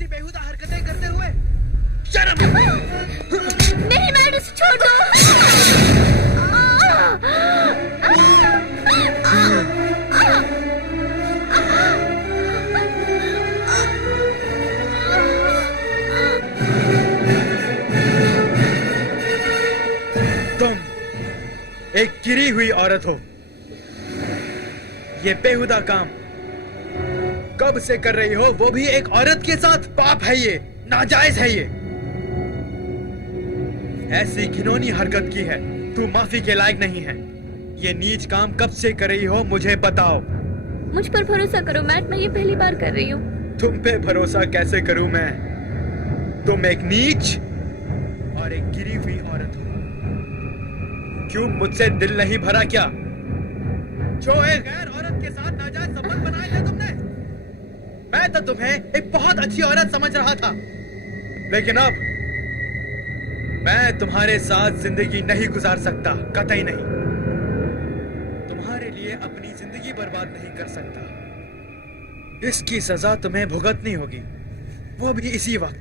ऐसी बेहुदा हरकतें करते हुए शर्म। नहीं मैड, उसे छोड़ दो। तुम एक गिरी हुई औरत हो। ये बेहुदा काम कब से कर रही हो, वो भी एक औरत के साथ। पाप है ये, नाजायज है ये। ऐसी घिनौनी हरकत की है, तू माफी के लायक नहीं है। ये नीच काम कब से कर रही हो, मुझे बताओ। मुझ पर भरोसा करो मैट, मैं ये पहली बार कर रही हूँ। तुम पे भरोसा कैसे करूं मैं? तुम एक नीच और एक गिरी हुई औरत हो। क्यों मुझसे दिल नहीं भरा क्या? जो एक गैर औरत के साथ नाजायज संबंध बनाए थे तुमने। मैं तो तुम्हें एक बहुत अच्छी औरत समझ रहा था, लेकिन अब मैं तुम्हारे साथ जिंदगी नहीं गुजार सकता, कतई नहीं। तुम्हारे लिए अपनी जिंदगी बर्बाद नहीं कर सकता। इसकी सजा तुम्हें भुगतनी होगी, वो भी इसी वक्त।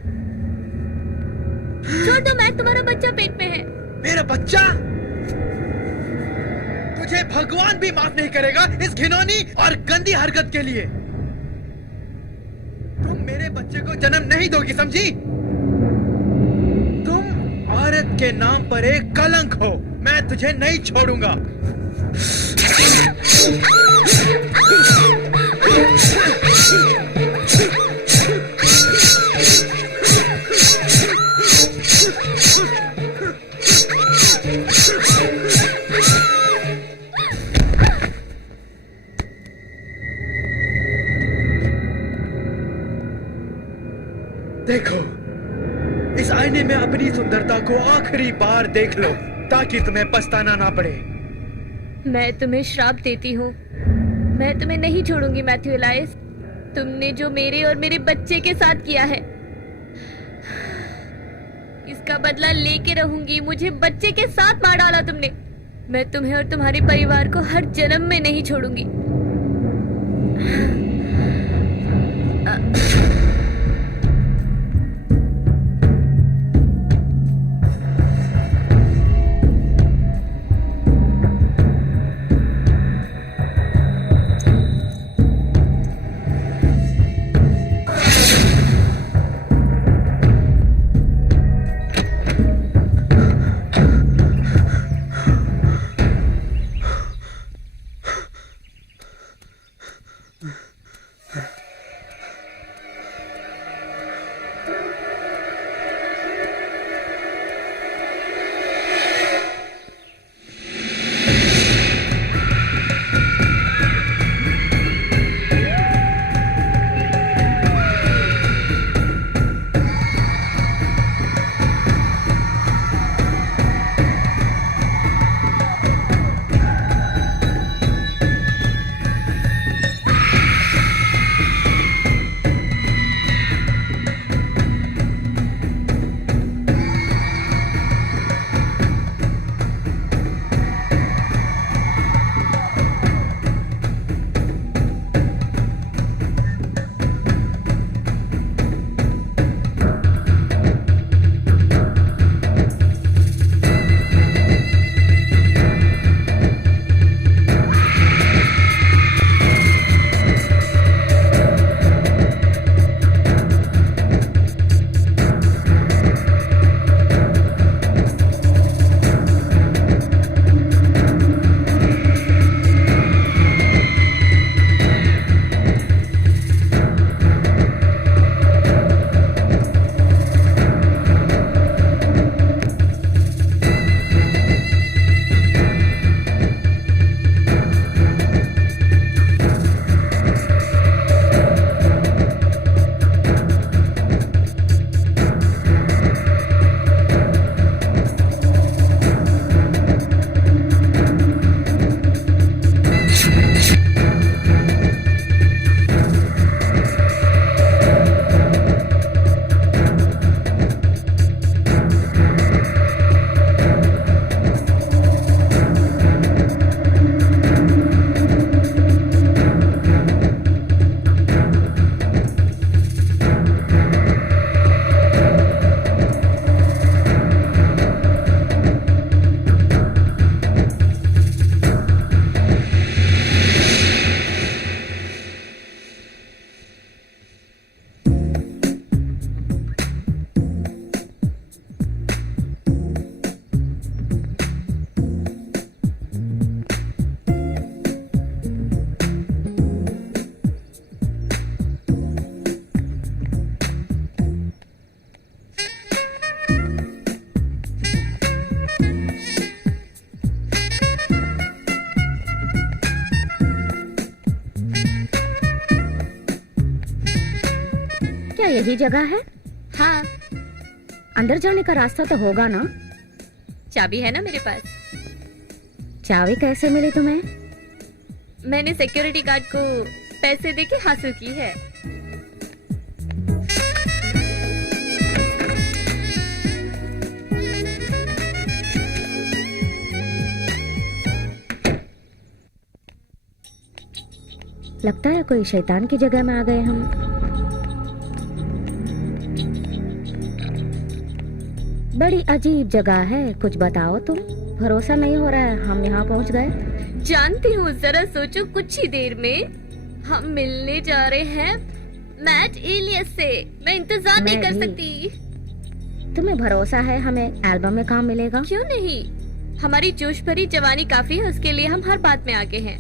छोड़ दो मैट, तुम्हारा बच्चा पेट में है। मेरा बच्चा? तुझे भगवान भी माफ नहीं करेगा इस घिनौनी और गंदी हरकत के लिए। तुम मेरे बच्चे को जन्म नहीं दोगी, समझी? तुम औरत के नाम पर एक कलंक हो। मैं तुझे नहीं छोड़ूंगा। देखो, इस आईने में अपनी सुंदरता को आखिरी बार देख लो, ताकि तुम्हें पछताना ना पड़े। मैं तुम्हें श्राप देती हूँ, मैं तुम्हें नहीं छोड़ूंगी मैथ्यू एलाइस। तुमने जो मेरे और मेरे बच्चे के साथ किया है, इसका बदला लेके रहूंगी। मुझे बच्चे के साथ मार डाला तुमने। मैं तुम्हें और तुम्हारे परिवार को हर जन्म में नहीं छोड़ूंगी। क्या यही जगह है? हाँ, अंदर जाने का रास्ता तो होगा ना? चाबी है ना मेरे पास। चाबी कैसे मिली तुम्हें? मैंने सिक्योरिटी गार्ड को पैसे देके हासिल की है। लगता है कोई शैतान की जगह में आ गए हम। बड़ी अजीब जगह है, कुछ बताओ तुम। भरोसा नहीं हो रहा है हम यहाँ पहुँच गए। जानती हूँ, जरा सोचो, कुछ ही देर में हम मिलने जा रहे हैं मैट एलियस से। मैं इंतजार नहीं कर मैं भी। सकती। तुम्हें भरोसा है हमें एल्बम में काम मिलेगा? क्यों नहीं, हमारी जोश भरी जवानी काफी है, उसके लिए हम हर बात में आगे हैं।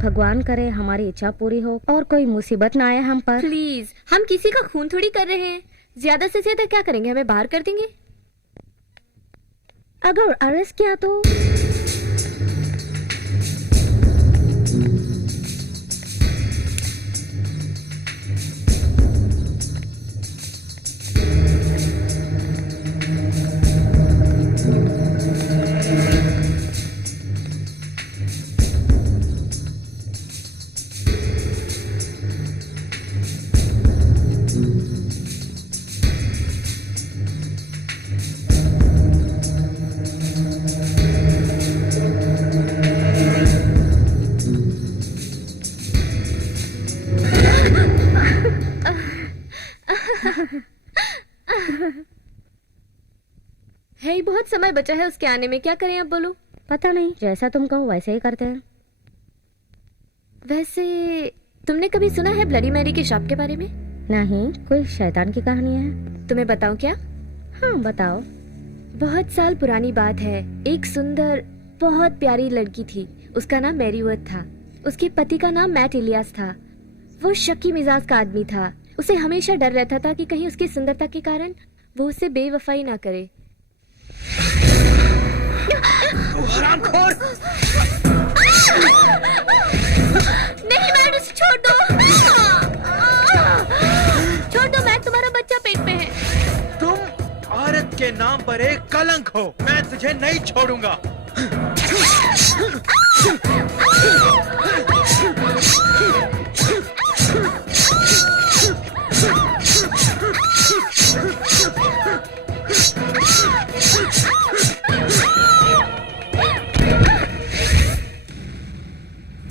भगवान करे हमारी इच्छा पूरी हो और कोई मुसीबत ना आए हम पर। प्लीज, हम किसी का खून थोड़ी कर रहे हैं। ज्यादा से ज्यादा क्या करेंगे, हमें बाहर कर देंगे। अगर अरेस्ट किया तो? है, बहुत समय बचा है उसके आने में, क्या करें अब बोलो। पता नहीं, जैसा तुम कहो वैसे ही करते हैं। वैसे तुमने कभी सुना है ब्लडी मैरी के शॉप के बारे में? नहीं, कोई शैतान की कहानी है? तुम्हें बताऊं क्या? हाँ बताओ। बहुत साल पुरानी बात है। एक सुंदर बहुत प्यारी लड़की थी, उसका नाम मैरीवर्थ था। उसके पति का नाम मैट इलियास था। वो शक्की मिजाज का आदमी था। उसे हमेशा डर रहता था कि कहीं उसकी सुंदरता के कारण वो उससे बेवफाई ना करे। तू हरामखोर! नहीं मैट, उसे छोड़ दो। छोड़ दो मैट, तुम्हारा बच्चा पेट में है। तुम औरत के नाम पर एक कलंक हो। मैं तुझे नहीं छोड़ूंगा।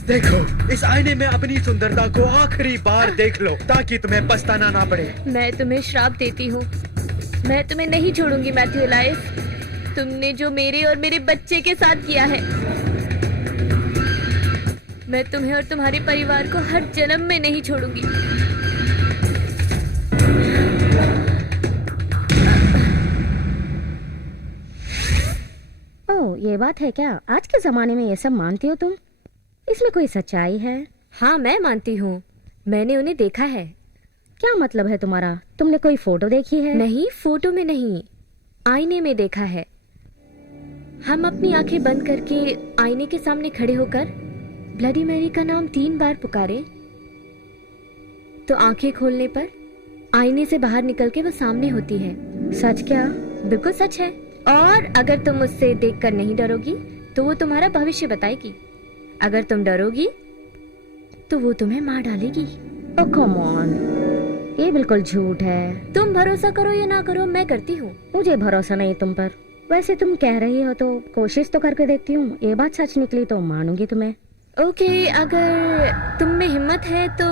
देखो, इस आईने में अपनी सुंदरता को आखिरी बार देख लो ताकि तुम्हें पछताना ना पड़े। मैं तुम्हें श्राप देती हूँ, मैं तुम्हें नहीं छोड़ूंगी मैथ्यू एलाइस। तुमने जो मेरे और मेरे बच्चे के साथ किया है, मैं तुम्हें और तुम्हारे परिवार को हर जन्म में नहीं छोड़ूंगी। ओह, ये बात है क्या? आज के जमाने में ये सब मानती हो तुम? इसमें कोई सच्चाई है? हाँ, मैं मानती हूँ। मैंने उन्हें देखा है। क्या मतलब है तुम्हारा? तुमने कोई फोटो देखी है? नहीं, फोटो में नहीं, आईने में देखा है। हम अपनी आंखें बंद करके आईने के सामने खड़े होकर ब्लडी मैरी का नाम 3 बार पुकारे तो आंखें खोलने पर आईने से बाहर निकल के वो सामने होती है। सच क्या? बिल्कुल सच है। और अगर तुम उससे देखकर नहीं डरोगी तो वो तुम्हारा भविष्य बताएगी। अगर तुम डरोगी तो वो तुम्हें मार डालेगी। ओह कम ऑन, ये बिल्कुल झूठ है। तुम भरोसा करो या ना करो, मैं करती हूँ। मुझे भरोसा नहीं तुम पर। वैसे तुम कह रही हो तो कोशिश तो करके देखती हूँ। ये बात सच निकली तो मानूंगी तुम्हें। ओके, अगर तुम में हिम्मत है तो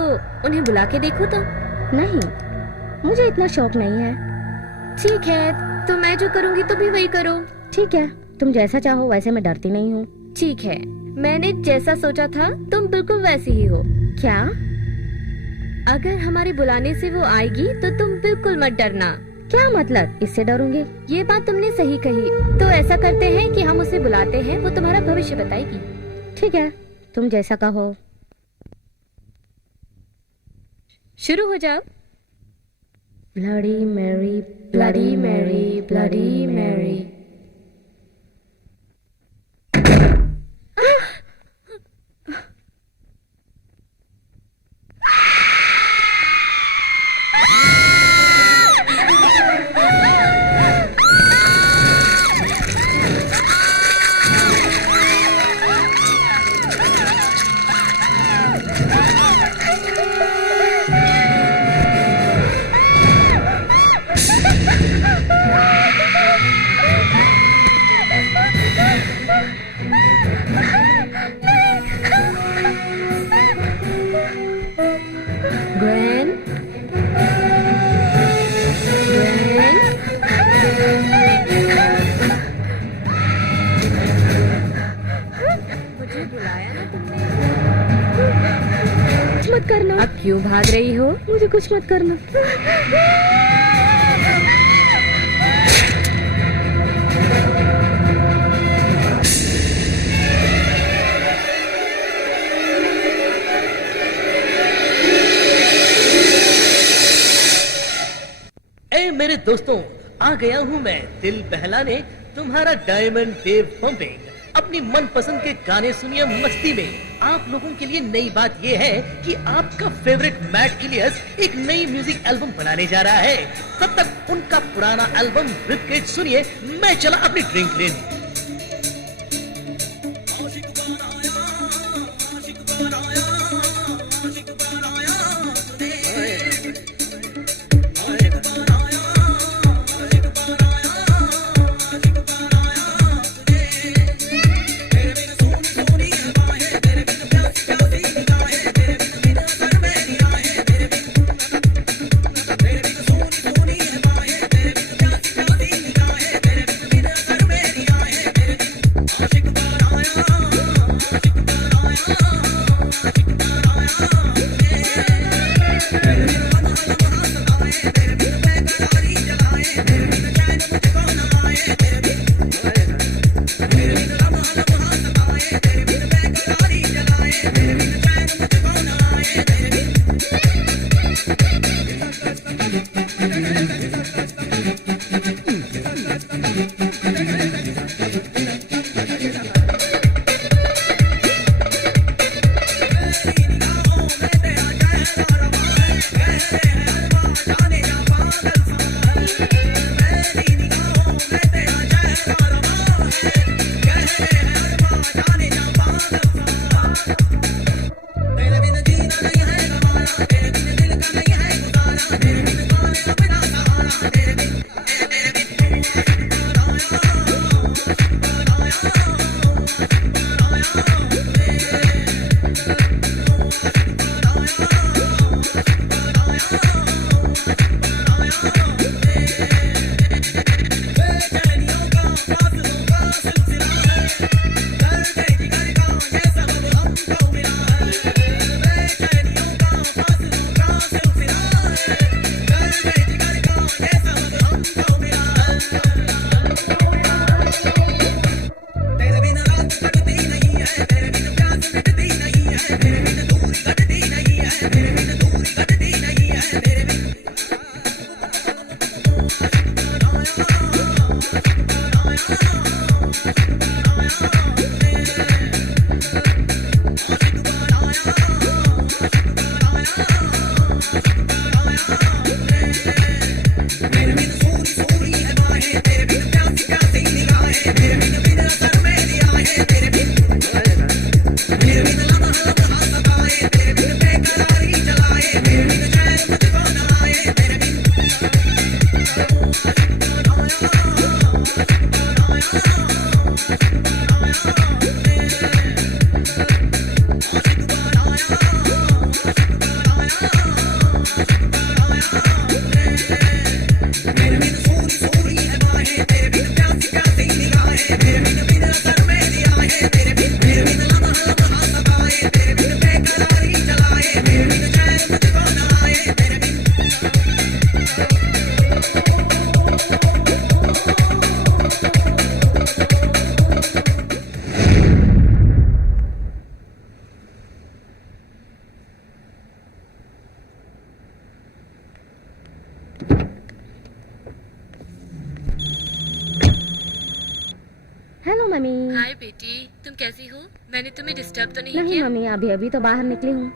उन्हें बुला के देखो तो। नहीं, मुझे इतना शौक नहीं है। ठीक है, तो मैं जो करूँगी तुम भी वही करो। ठीक है, तुम जैसा चाहो, वैसे मैं डरती नहीं हूँ। ठीक है, मैंने जैसा सोचा था तुम बिल्कुल वैसी ही हो। क्या? अगर हमारे बुलाने से वो आएगी तो तुम बिल्कुल मत डरना। क्या मतलब? इससे डरूंगी? ये बात तुमने सही कही। तो ऐसा करते हैं कि हम उसे बुलाते हैं, वो तुम्हारा भविष्य बताएगी। ठीक है, तुम जैसा कहो। शुरू हो जाओ। Bloody Mary, bloody Mary, bloody Mary. क्यों भाग रही हो? मुझे कुछ मत करना। ए मेरे दोस्तों, आ गया हूँ मैं दिल बहलाने, तुम्हारा डायमंड वेव पंपिंग। अपनी मनपसंद के गाने सुनिए मस्ती में। आप लोगों के लिए नई बात यह है कि आपका फेवरेट मैट इलियस एक नई म्यूजिक एल्बम बनाने जा रहा है। तब तक उनका पुराना एल्बम रिपकेट सुनिए, मैं चला अपनी ड्रिंक लेने। Hello mummy. हाय बेटी, तुम कैसी हो? मैंने तुम्हें डिस्टर्ब तो नहीं नहीं किया? मम्मी, अभी अभी तो बाहर निकली हूँ।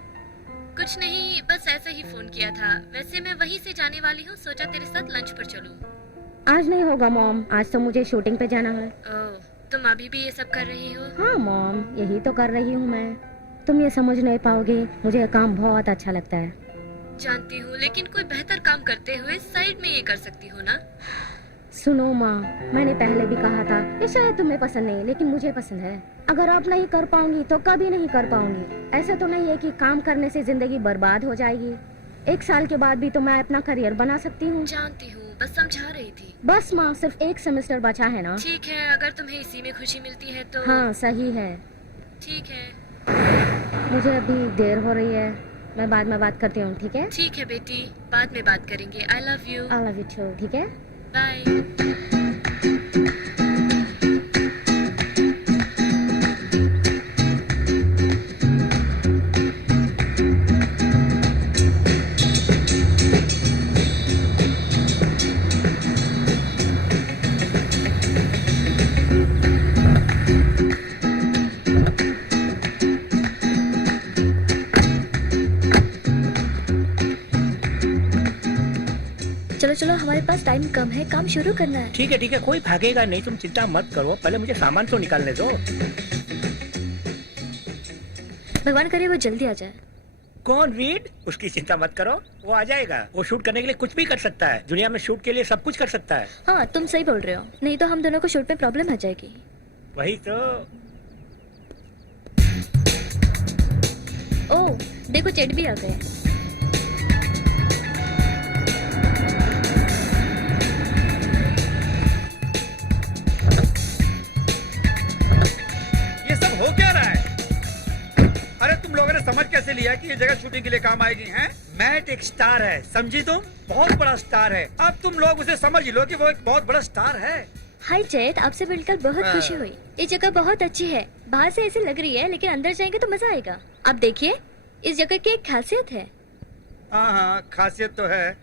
कुछ नहीं, बस ऐसे ही फोन किया था। वैसे मैं वहीं से जाने वाली हूँ, सोचा तेरे साथ लंच पर चलूं। आज नहीं होगा मॉम, आज तो मुझे शूटिंग पे जाना है। ओह, तुम अभी भी ये सब कर रही हो? हाँ मॉम, यही तो कर रही हूँ मैं। तुम ये समझ नहीं पाओगे, मुझे ये काम बहुत अच्छा लगता है। जानती हूँ, लेकिन कोई बेहतर काम करते हुए साइड में ये कर सकती हो ना? सुनो माँ, मैंने पहले भी कहा था ये शायद तुम्हें पसंद नहीं, लेकिन मुझे पसंद है। अगर आप नहीं कर पाऊंगी तो कभी नहीं कर पाऊंगी। ऐसा तो नहीं है कि काम करने से जिंदगी बर्बाद हो जाएगी। 1 साल के बाद भी तो मैं अपना करियर बना सकती हूँ। जानती हूँ, बस समझा रही थी। बस माँ, सिर्फ 1 सेमेस्टर बचा है ना। ठीक है, अगर तुम्हें इसी में खुशी मिलती है तो। हाँ सही है। ठीक है। मुझे अभी देर हो रही है, मैं बाद में बात करती हूँ, ठीक है? ठीक है बेटी, बाद में बात करेंगे। I love you. I love you too, ठीक है? बाय। चलो चलो, हमारे पास टाइम कम है, काम शुरू करना है। ठीक है, कोई भागेगा नहीं, तुम चिंता मत करो। पहले मुझे सामान तो निकालने दो। भगवान करे वो जल्दी आ जाए। कौन रीड? उसकी चिंता मत करो, वो आ जाएगा। वो शूट करने के लिए कुछ भी कर सकता है। दुनिया में शूट के लिए सब कुछ कर सकता है। हाँ, तुम सही बोल रहे हो, नहीं तो हम दोनों को शूट में प्रॉब्लम आ जाएगी। वही तो। ओह देखो, चेट भी आ गए। ये सब हो क्या रहा है? अरे तुम लोगों ने समझ कैसे लिया कि ये जगह शूटिंग के लिए काम आएगी? हैं? मैट एक स्टार है, समझी तुम? बहुत बड़ा स्टार है। अब तुम लोग उसे समझ लो कि वो एक बहुत बड़ा स्टार है। हाय चेट, आपसे मिलकर बहुत खुशी हुई। ये जगह बहुत अच्छी है, बाहर से ऐसे लग रही है, लेकिन अंदर जाएंगे तो मजा आएगा। अब देखिए, इस जगह की एक खासियत है। हाँ, खासियत तो है।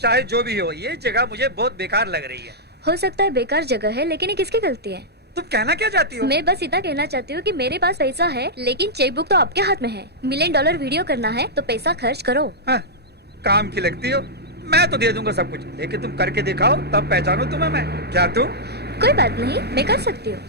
चाहे जो भी हो, ये जगह मुझे बहुत बेकार लग रही है। हो सकता है बेकार जगह है, लेकिन ये किसकी गलती है? तुम कहना क्या चाहती हो? मैं बस इतना कहना चाहती हूँ कि मेरे पास पैसा है, लेकिन चेकबुक तो आपके हाथ में है। $1 मिलियन वीडियो करना है तो पैसा खर्च करो। हाँ, काम की लगती हो। मैं तो दे दूंगा सब कुछ, लेकिन तुम करके दिखाओ, तब पहचानो तुम्हें मैं। क्या तुम? कोई बात नहीं, मैं कर सकती हूँ।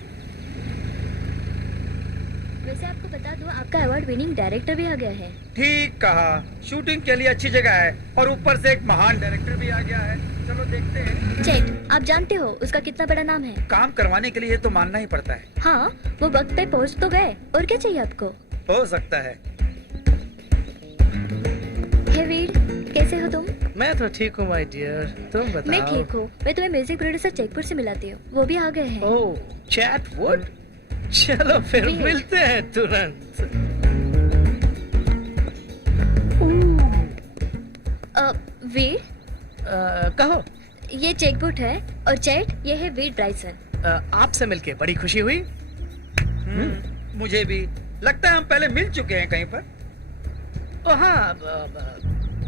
वैसे आपको बता दूं, आपका अवार्ड विनिंग डायरेक्टर भी आ गया है। ठीक कहा, शूटिंग के लिए अच्छी जगह है और ऊपर से एक महान डायरेक्टर भी आ गया है। चलो देखते हैं। चेट, आप जानते हो उसका कितना बड़ा नाम है? काम करवाने के लिए ये तो मानना ही पड़ता है। हाँ, वो वक्त पे पहुँच तो गए, और क्या चाहिए आपको? हो सकता है। हे वीर, कैसे हो तुम? मैं तो ठीक हूँ माय डियर, तुम बताओ। मैं ठीक हूँ। मैं तुम्हें म्यूजिक प्रोड्यूसर चेकपुर से मिलाती हूँ, वो भी आ गए हैं। ओह, चैटवुड। चलो फिर वीर। मिलते हैं तुरंत। वीर, कहो। ये चेकबुक है, और चैट ये है वीर ब्राइसन। आपसे मिलके बड़ी खुशी हुई। मुझे भी लगता है हम पहले मिल चुके हैं कहीं पर। ओ हाँ,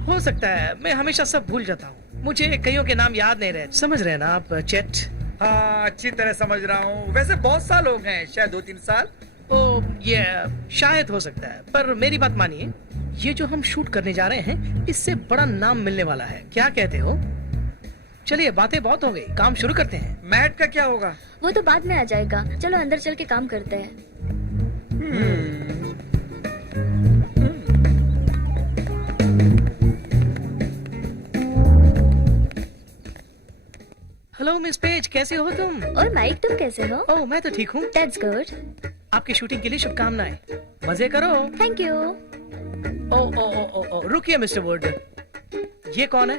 हो सकता है। मैं हमेशा सब भूल जाता हूँ, मुझे कईयों के नाम याद नहीं रहे। समझ रहे हैं ना आप चेट? हाँ, अच्छी तरह समझ रहा हूँ। वैसे बहुत साल हो गए हैं, शायद 2-3 साल। ओ ये शायद हो सकता है, पर मेरी बात मानिए, ये जो हम शूट करने जा रहे हैं, इससे बड़ा नाम मिलने वाला है। क्या कहते हो? चलिए, बातें बहुत हो गई, काम शुरू करते हैं। मैट का क्या होगा? वो तो बाद में आ जाएगा। चलो अंदर चल के काम करते हैं। हेलो मिस पेज, कैसे हो तुम? और माइक, तुम कैसे हो? ओह, मैं तो ठीक हूँ। That's good. आपकी शूटिंग के लिए शुभकामनाएं। मजे करो। Thank you. ओ ओ ओ ओ, ओ रुकिए मिस्टर वुड, ये कौन है?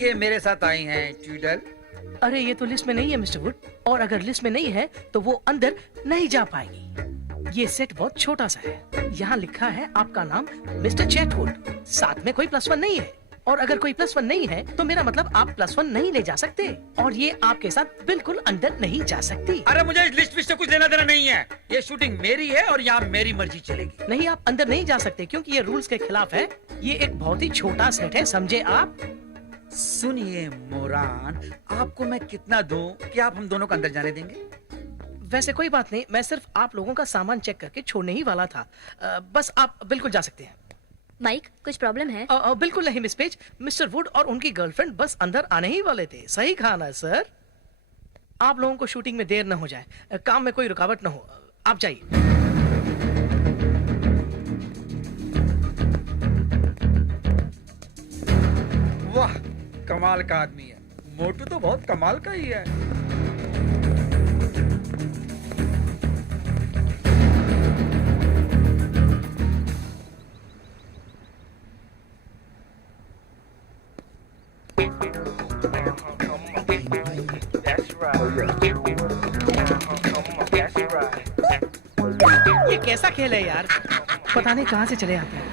ये मेरे साथ आई हैं ट्यूडल। अरे ये तो लिस्ट में नहीं है मिस्टर वुड, और अगर लिस्ट में नहीं है तो वो अंदर नहीं जा पाएगी। ये सेट बहुत छोटा सा है। यहाँ लिखा है आपका नाम मिस्टर चैटवुड, साथ में कोई +1 नहीं है। और अगर कोई +1 नहीं है तो मेरा मतलब आप +1 नहीं ले जा सकते, और ये आपके साथ बिल्कुल अंदर नहीं जा सकती। अरे मुझे इस लिस्ट से कुछ लेना देना नहीं है। ये शूटिंग मेरी है और यहाँ मेरी मर्जी चलेगी। नहीं, आप अंदर नहीं जा सकते क्योंकि ये रूल्स के खिलाफ है। ये एक बहुत ही छोटा सेट है, समझे आप? सुनिए मोरान, आपको मैं कितना दूं कि आप हम दोनों को अंदर जाने देंगे? वैसे कोई बात नहीं, मैं सिर्फ आप लोगों का सामान चेक करके छोड़ने ही वाला था। बस आप बिल्कुल जा सकते हैं। माइक, कुछ प्रॉब्लम है? बिल्कुल नहीं मिस पेज, मिस्टर वुड और उनकी गर्लफ्रेंड बस अंदर आने ही वाले थे। सही कहा ना सर? आप लोगों को शूटिंग में देर न हो जाए, काम में कोई रुकावट न हो। आप जाइए। वाह, कमाल का आदमी है। मोटू तो बहुत कमाल का ही है। ये कैसा खेल है यार? पता नहीं कहाँ से चले आते हैं।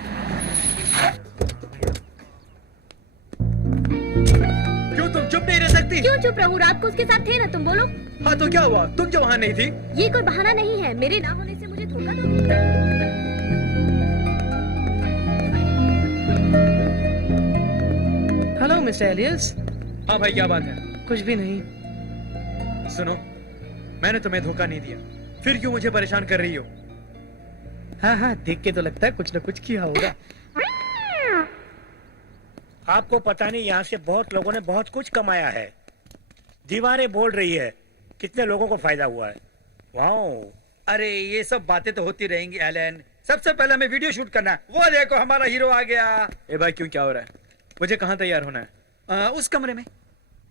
क्यों तुम चुप नहीं रह सकती? क्यों चुप रहूं? रात को उसके साथ थे ना, तुम बोलो। हाँ तो क्या हुआ? तुम जो वहाँ नहीं थी? ये कोई बहाना नहीं है, मेरे ना होने से मुझे धोखा दोगे। Hello mister Elias. हाँ भाई, क्या बात है? कुछ भी नहीं। सुनो, मैंने तुम्हें धोखा नहीं दिया, फिर क्यों मुझे परेशान कर रही हो? हाँ हाँ, देख के तो लगता है कुछ न कुछ किया होगा। आपको पता नहीं, यहाँ से बहुत लोगों ने बहुत कुछ कमाया है। दीवारें बोल रही है, कितने लोगों को फायदा हुआ है। वाओ। अरे ये सब बातें तो होती रहेंगी एलन। सबसे पहले हमें वीडियो शूट करना है। वो देखो हमारा हीरो आ गया। ए भाई, क्यों, क्या हो रहा है? मुझे कहाँ तैयार होना है? उस कमरे में।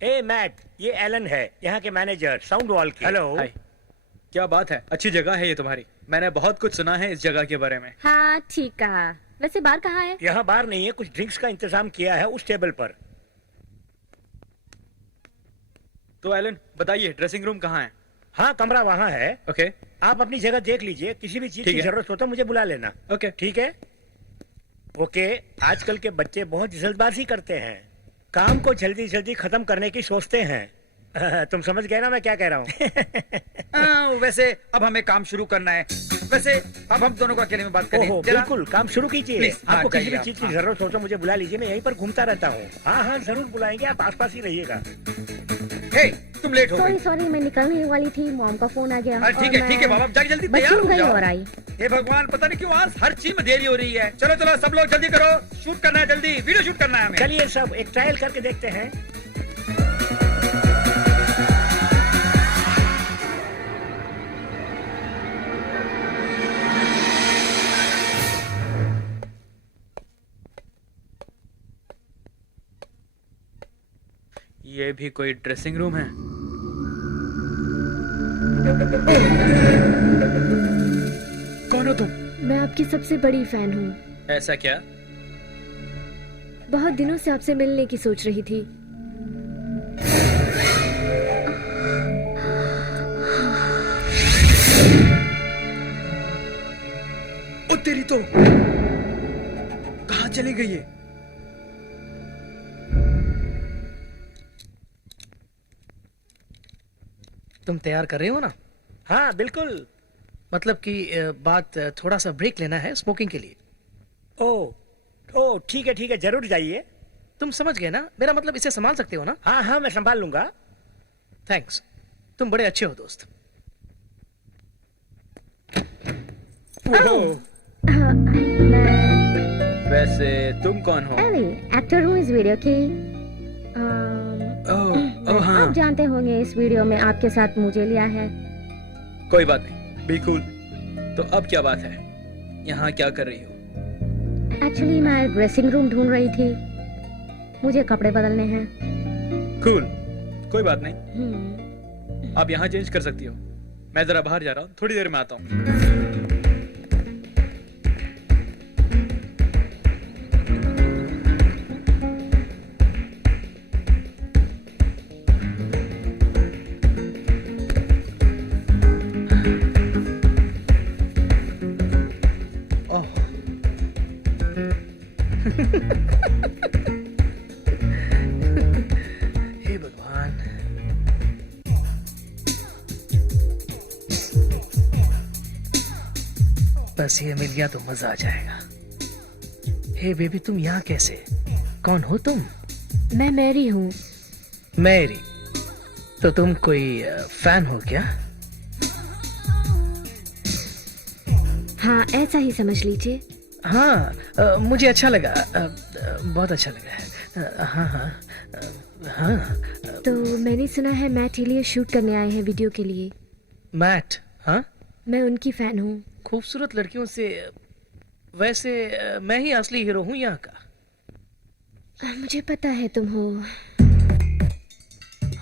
ए मैट, ये एलन है, यहाँ के मैनेजर साउंड वॉल के। हेलो। हाय, क्या बात है? अच्छी जगह है ये तुम्हारी। मैंने बहुत कुछ सुना है इस जगह के बारे में। हाँ ठीक कहा। वैसे बार कहाँ है? यहाँ बार नहीं है, कुछ ड्रिंक्स का इंतजाम किया है उस टेबल पर। तो एलन बताइए, ड्रेसिंग रूम कहाँ है? हाँ, कमरा वहाँ है। ओके आप अपनी जगह देख लीजिए, किसी भी चीज ठीक की है। जरूरत हो तो मुझे बुला लेना। ओके। ठीक है। ओके। आजकल के बच्चे बहुत जल्दबाजी करते हैं, काम को जल्दी जल्दी खत्म करने की सोचते हैं। तुम समझ गए ना मैं क्या कह रहा हूँ? वैसे अब हमें काम शुरू करना है। वैसे अब हम दोनों को अकेले में बात करें। ओहो, जरा। बिल्कुल, काम शुरू कीजिए। Please, हाँ, आपको किसी भी चाहिए चीज आप, की जरूरत हो तो मुझे बुला लीजिए, मैं यहीं पर घूमता रहता हूँ। हाँ हाँ, जरूर बुलाएंगे, आप आसपास ही रहिएगा। हे, तुम लेट हो गई। सॉरी मैं निकलने वाली थी, मॉम का फोन आ गया। हाँ, ठीक है बाबा, जाके जल्दी तैयार बच्चों हो गई जाओ। और आई। हे भगवान, पता नहीं क्यों आज हर चीज में देरी हो रही है। चलो चलो सब लोग जल्दी करो, शूट करना है, जल्दी वीडियो शूट करना है हमें। चलिए सब एक ट्रायल करके देखते हैं। ये भी कोई ड्रेसिंग रूम है? कौन हो तुम? मैं आपकी सबसे बड़ी फैन हूँ। ऐसा क्या? बहुत दिनों से आपसे मिलने की सोच रही थी। ओ तेरी तो, कहाँ चली गई है? तुम तैयार कर रहे हो ना? हाँ बिल्कुल। मतलब कि बात थोड़ा सा ब्रेक लेना है स्मोकिंग के लिए। ओ ठीक है, जरूर जाइए। तुम समझ गए ना? मेरा मतलब इसे संभाल सकते हो ना? हाँ हाँ, मैं संभाल लूंगा। थैंक्स, तुम बड़े अच्छे हो दोस्त। हाँ, मैं वैसे तुम कौन हो? एली, एक्टर हूँ इस वीडियो की। ओह हाँ, आप जानते होंगे इस वीडियो में आपके साथ मुझे लिया है। कोई बात नहीं, बी कूल। तो अब क्या बात है? यहाँ क्या कर रही हो? एक्चुअली मैं ड्रेसिंग रूम ढूंढ रही थी, मुझे कपड़े बदलने हैं। कूल, कोई बात नहीं, आप यहाँ चेंज कर सकती हो। मैं जरा बाहर जा रहा हूँ, थोड़ी देर में आता हूँ। ओह हे भगवान। बस ये मिल गया तो मजा आ जाएगा। हे बेबी, तुम यहाँ कैसे? कौन हो तुम? मैं मैरी हूँ। मैरी? तो तुम कोई फैन हो क्या? हाँ, ऐसा ही समझ लीजिए। हाँ, मुझे अच्छा लगा, बहुत अच्छा लगा। हाँ हाँ हाँ। तो मैंने सुना है मैट इलियट शूट करने आए हैं वीडियो के लिए। मैट? हाँ, मैं उनकी फैन हूँ। खूबसूरत लड़कियों से वैसे मैं ही असली हीरो हूँ यहाँ का। मुझे पता है तुम हो।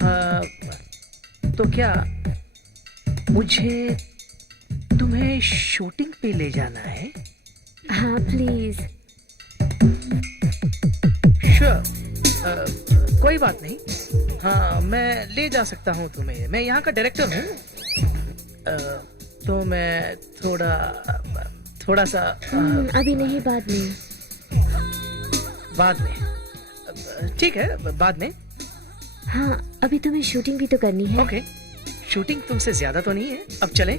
हाँ, तो क्या मुझे तुम्हें शूटिंग पे ले जाना है? हाँ प्लीज। श्योर, कोई बात नहीं। हाँ, मैं ले जा सकता हूँ तुम्हें, मैं यहाँ का डायरेक्टर हूँ। तो मैं थोड़ा सा अभी नहीं, बाद में। बाद में, ठीक है, बाद में। हाँ, अभी तुम्हें शूटिंग भी तो करनी है। ओके, शूटिंग तुमसे ज्यादा तो नहीं है, अब चलें?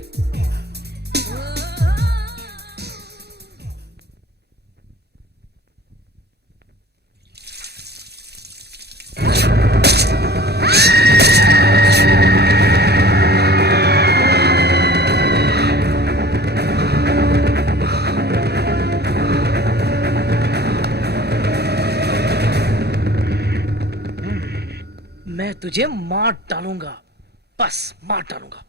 मैं तुझे मार डालूंगा, बस मार डालूंगा।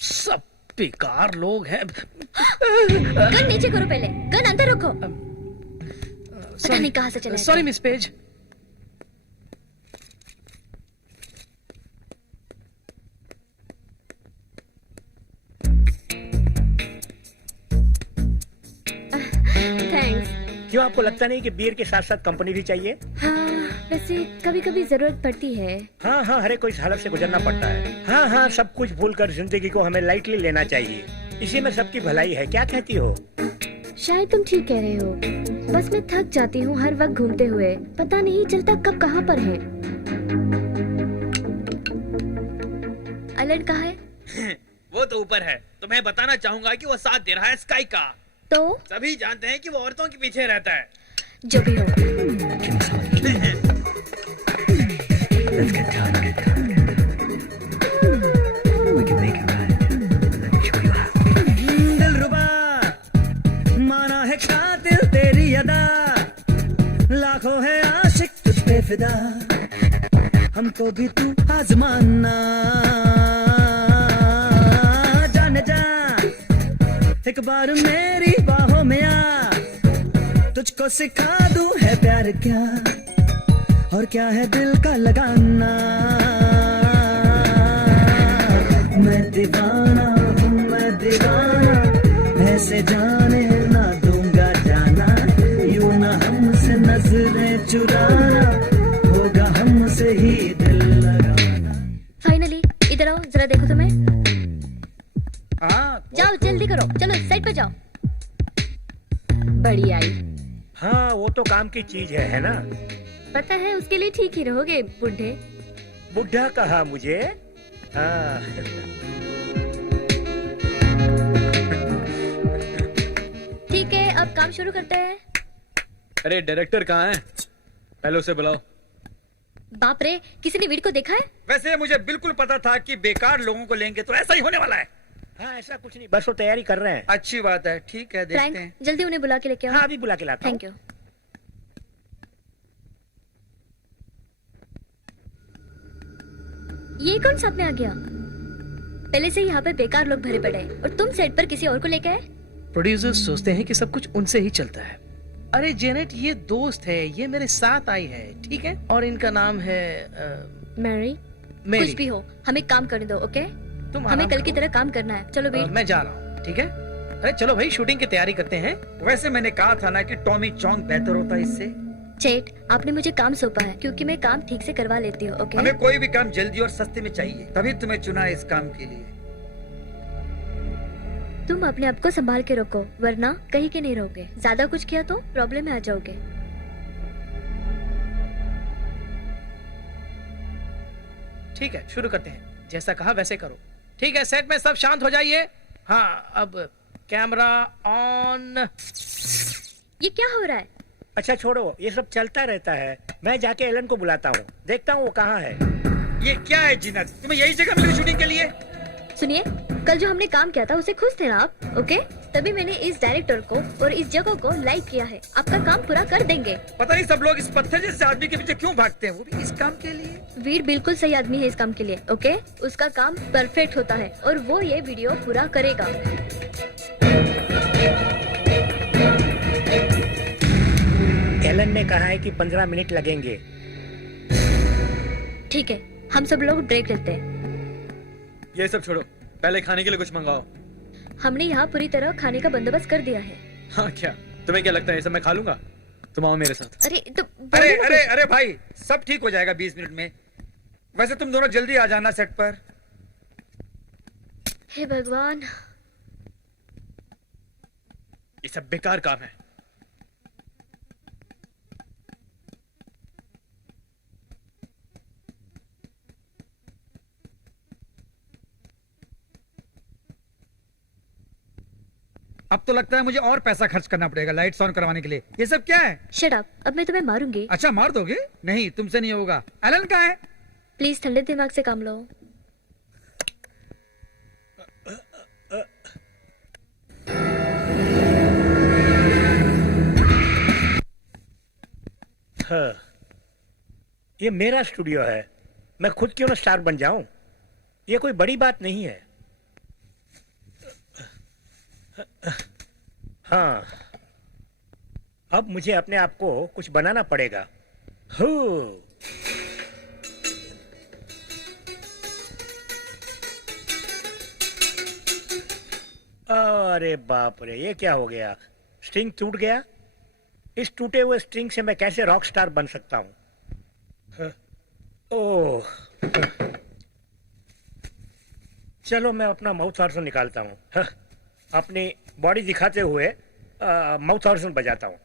सब बेकार लोग हैं। गन नीचे करो, पहले गन अंदर रखो। पता नहीं कहां से चला है। Sorry miss page. थैंक्स। क्यों, आपको लगता नहीं कि बियर के साथ साथ कंपनी भी चाहिए? हाँ, वैसे कभी कभी जरूरत पड़ती है। हाँ हाँ, हर एक को इस हालत से गुजरना पड़ता है। हाँ हाँ, सब कुछ भूलकर जिंदगी को हमें लाइटली लेना चाहिए, इसी में सबकी भलाई है। क्या कहती हो? शायद तुम ठीक कह रहे हो। बस मैं थक जाती हूँ हर वक्त घूमते हुए, पता नहीं चलता कब कहाँ पर है। अलन कहाँ है? वो तो ऊपर है। तो मैं बताना चाहूंगा कि वो साथ दे रहा है स्काई का। तो सभी जानते हैं कि वो औरतों के पीछे रहता है। जो भी हो। दिलरुबा माना है कातिल तेरी अदा, लाखों है आशिक तुझ पे फिदा, हमको भी तू आजमाना। जाने जा एक बार मेरी बाहों में आ, तुझको सिखा दूं है प्यार क्या और क्या है दिल का लगाना। मैं दीवाना हूँ, मैं दीवाना, ऐसे जाने ना दूंगा जाना, यूं ना हमसे नजरें चुराना, होगा हमसे ही दिल लगाना। फाइनली इधर आओ, जरा देखो तुम्हें। हाँ, जाओ जल्दी करो, चलो सेट पे जाओ। बड़ी आई। हाँ, वो तो काम की चीज है ना? पता है उसके लिए ठीक ही रहोगे बुढ़े। बुढ़ा कहा मुझे? हाँ। ठीक है, अब काम शुरू करते हैं। अरे डायरेक्टर कहाँ है? पहले उसे बुलाओ। बाप रे, किसी ने वीडियो को देखा है? वैसे मुझे बिल्कुल पता था कि बेकार लोगों को लेंगे तो ऐसा ही होने वाला है। हाँ, ऐसा कुछ नहीं, बस वो तैयारी कर रहे हैं। अच्छी बात है, ठीक है, देखते हैं। फ्रैंक, जल्दी उन्हें बुला के लेके आओ। हाँ, अभी बुला के लाता हूँ। Thank you. ये कौन साथ में आ गया? पहले से यहाँ पे बेकार लोग भरे पड़े हैं और तुम सेट पर किसी और को लेके आए। प्रोड्यूसर्स सोचते हैं कि सब कुछ उनसे ही चलता है। अरे जेनेट, ये दोस्त है, ये मेरे साथ आई है, ठीक है? और इनका नाम है मैरी। मेरी। कुछ भी हो, हमें काम करने दो, ओके? तुम हमें आराम कल की करो। तरह काम करना है। चलो वेट। मैं जा रहा हूँ, ठीक है? अरे चलो भाई, शूटिंग की तैयारी करते हैं। वैसे मैंने कहा था ना कि टॉमी चौंग बेहतर होता है इससे। चेट, आपने मुझे काम सौंपा है क्योंकि मैं काम ठीक से करवा लेती हूँ, ओके? हमें कोई भी काम जल्दी और सस्ते में चाहिए, तभी तुम्हें चुना है इस काम के लिए। तुम अपने आप को संभाल के रखो, वरना कहीं के नहीं रहोगे। ज्यादा कुछ किया तो प्रॉब्लम में आ जाओगे। ठीक है, शुरू करते हैं। जैसा कहा वैसे करो। ठीक है, सेट में सब शांत हो जाइए। हाँ, अब कैमरा ऑन। ये क्या हो रहा है? अच्छा छोड़ो, ये सब चलता रहता है। मैं जाके एलन को बुलाता हूँ, देखता हूँ वो कहाँ है। ये क्या है जिनत, तुम्हें यही जगह मिली शूटिंग के लिए? सुनिए, कल जो हमने काम किया था उसे खुश थे ना आप? ओके, तभी मैंने इस डायरेक्टर को और इस जगह को लाइक किया है। आपका काम पूरा कर देंगे। पता नहीं सब लोग इस पत्थर जैसे आदमी के पीछे क्यों भागते हैं, वो भी इस काम के लिए। वीर बिल्कुल सही आदमी है इस काम के लिए, ओके? उसका काम परफेक्ट होता है और वो ये वीडियो पूरा करेगा। एलन ने कहा है कि 15 मिनट लगेंगे। ठीक है, हम सब लोग ब्रेक लेते हैं। ये सब छोड़ो, पहले खाने के लिए कुछ मंगाओ। हमने यहाँ पूरी तरह खाने का बंदोबस्त कर दिया है। हाँ क्या, तुम्हें क्या लगता है ये सब मैं खा लूंगा? तुम आओ मेरे साथ। अरे तो अरे अरे अरे भाई, सब ठीक हो जाएगा 20 मिनट में। वैसे तुम दोनों जल्दी आ जाना सेट पर। हे भगवान, ये सब बेकार काम है। अब तो लगता है मुझे और पैसा खर्च करना पड़ेगा लाइट्स ऑन करवाने के लिए। ये सब क्या है? शट अप, अब मैं तुम्हें मारूंगी। अच्छा मार दोगे? नहीं, तुमसे नहीं होगा। एलन कहाँ है? प्लीज ठंडे दिमाग से काम लो। हाँ, ये मेरा स्टूडियो है, मैं खुद क्यों ना स्टार बन जाऊं? ये कोई बड़ी बात नहीं है। हाँ, अब मुझे अपने आप को कुछ बनाना पड़ेगा। हूँ। अरे बाप रे, ये क्या हो गया? स्ट्रिंग टूट गया। इस टूटे हुए स्ट्रिंग से मैं कैसे रॉक स्टार बन सकता हूँ? ओह, चलो मैं अपना माउथ ऑर्गन निकालता हूँ। अपनी बॉडी दिखाते हुए माउथ ऑर्गन बजाता हूँ।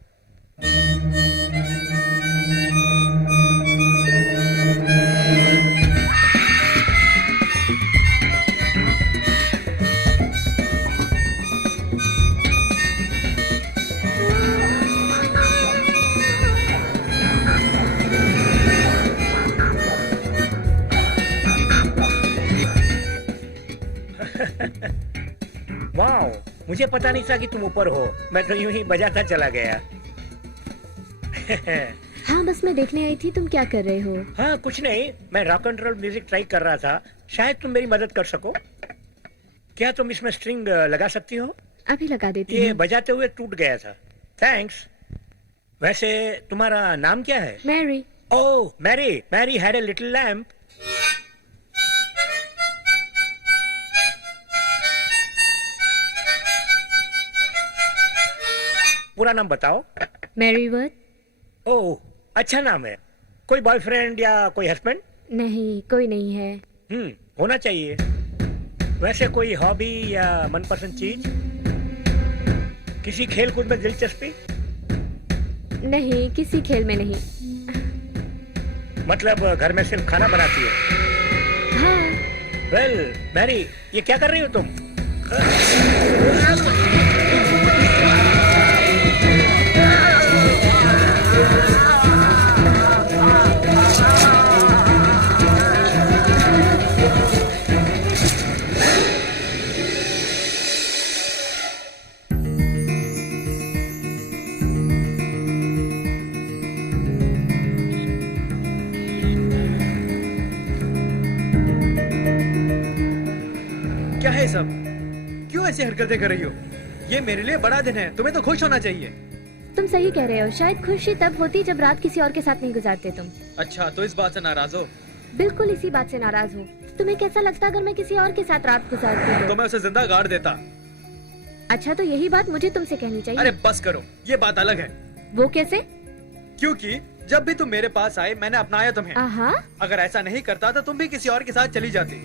वाओ, मुझे पता नहीं था कि तुम ऊपर हो। मैं तो यूं ही बजाता चला गया। हाँ, बस मैं देखने आई थी तुम क्या कर रहे हो। हाँ, कुछ नहीं, मैं rock and roll music try कर रहा था। शायद तुम मेरी मदद कर सको। क्या तुम इसमें स्ट्रिंग लगा सकती हो? अभी लगा देती ये हूँ। बजाते हुए टूट गया था। थैंक्स। वैसे तुम्हारा नाम क्या है? Mary. Oh, Mary. Mary had a little lamp. पूरा नाम बताओ। Mary worth. ओह, अच्छा नाम है। कोई बॉयफ्रेंड या कोई हस्बैंड? नहीं, कोई नहीं है। होना चाहिए। वैसे कोई हॉबी या मनपसंद चीज? किसी खेल कूद में दिलचस्पी? नहीं, किसी खेल में नहीं। मतलब घर में सिर्फ खाना बनाती है? हाँ। वेल, मैरी, ये क्या कर रही हो तुम? क्या है सब? क्यों ऐसी हरकतें कर रही हो? ये मेरे लिए बड़ा दिन है, तुम्हें तो खुश होना चाहिए। तुम सही कह रहे हो। शायद खुशी तब होती जब रात किसी और के साथ नहीं गुजारते तुम। अच्छा, तो इस बात से नाराज हो? बिल्कुल इसी बात से नाराज हूँ। तुम्हें कैसा लगता अगर मैं किसी और के साथ रात गुजारती तो हूँ? मैं उसे जिंदा गाड़ देता। अच्छा, तो यही बात मुझे तुमसे कहनी चाहिए। अरे बस करो, ये बात अलग है। वो कैसे? क्योंकि जब भी तुम मेरे पास आए मैंने अपनाया तुम्हें। आहा। अगर ऐसा नहीं करता तो तुम भी किसी और के साथ चली जाती।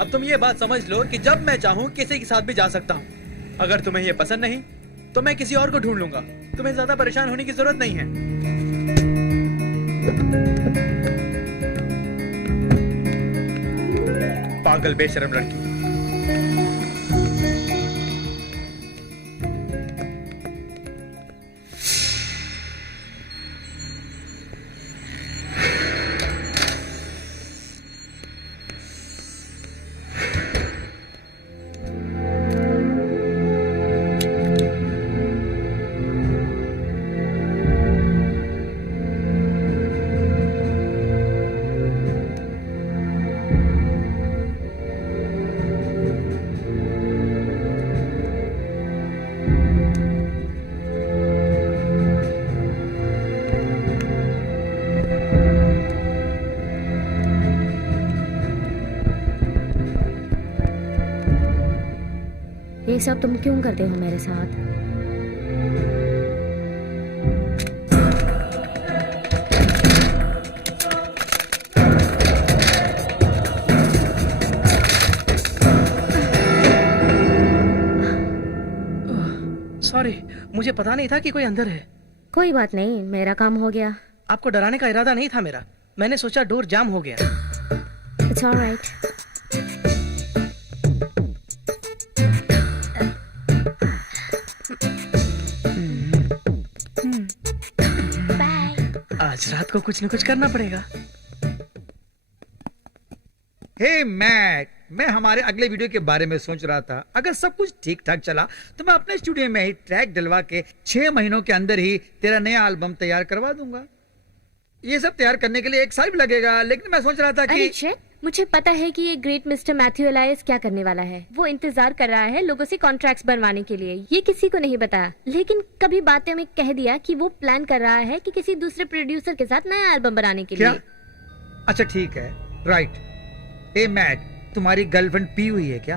अब तुम ये बात समझ लो कि जब मैं चाहूँ किसी के साथ भी जा सकता हूँ। अगर तुम्हें ये पसंद नहीं तो मैं किसी और को ढूंढ लूंगा। तुम्हें ज्यादा परेशान होने की जरूरत नहीं है। पागल बेशरम लड़की। ये सब तुम क्यों करते हो मेरे साथ? मुझे पता नहीं था कि कोई अंदर है। कोई बात नहीं, मेरा काम हो गया। आपको डराने का इरादा नहीं था मेरा। मैंने सोचा डोर जाम हो गया। It's alright. आज रात को कुछ न कुछ करना पड़ेगा। हे मैक, मैं हमारे अगले वीडियो के बारे में सोच रहा था। अगर सब कुछ ठीक ठाक चला तो मैं अपने स्टूडियो में ही ट्रैक डलवा के 6 महीनों के अंदर ही तेरा नया एल्बम तैयार करवा दूंगा। ये सब तैयार करने के लिए 1 साल भी लगेगा, लेकिन मैं सोच रहा था अरे कि चेक, मुझे पता है कि ये ग्रेट मिस्टर मैथ्यू एलायस क्या करने वाला है। वो इंतजार कर रहा है लोगों से कॉन्ट्रैक्ट्स बनवाने के लिए। ये किसी को नहीं बताया, लेकिन कभी बातें में कह दिया कि वो प्लान कर रहा है कि किसी दूसरे प्रोड्यूसर के साथ नया एल्बम बनाने के क्या? लिए। अच्छा ठीक है, राइट। ए मैक, तुम्हारी गर्लफ्रेंड पी हुई है क्या?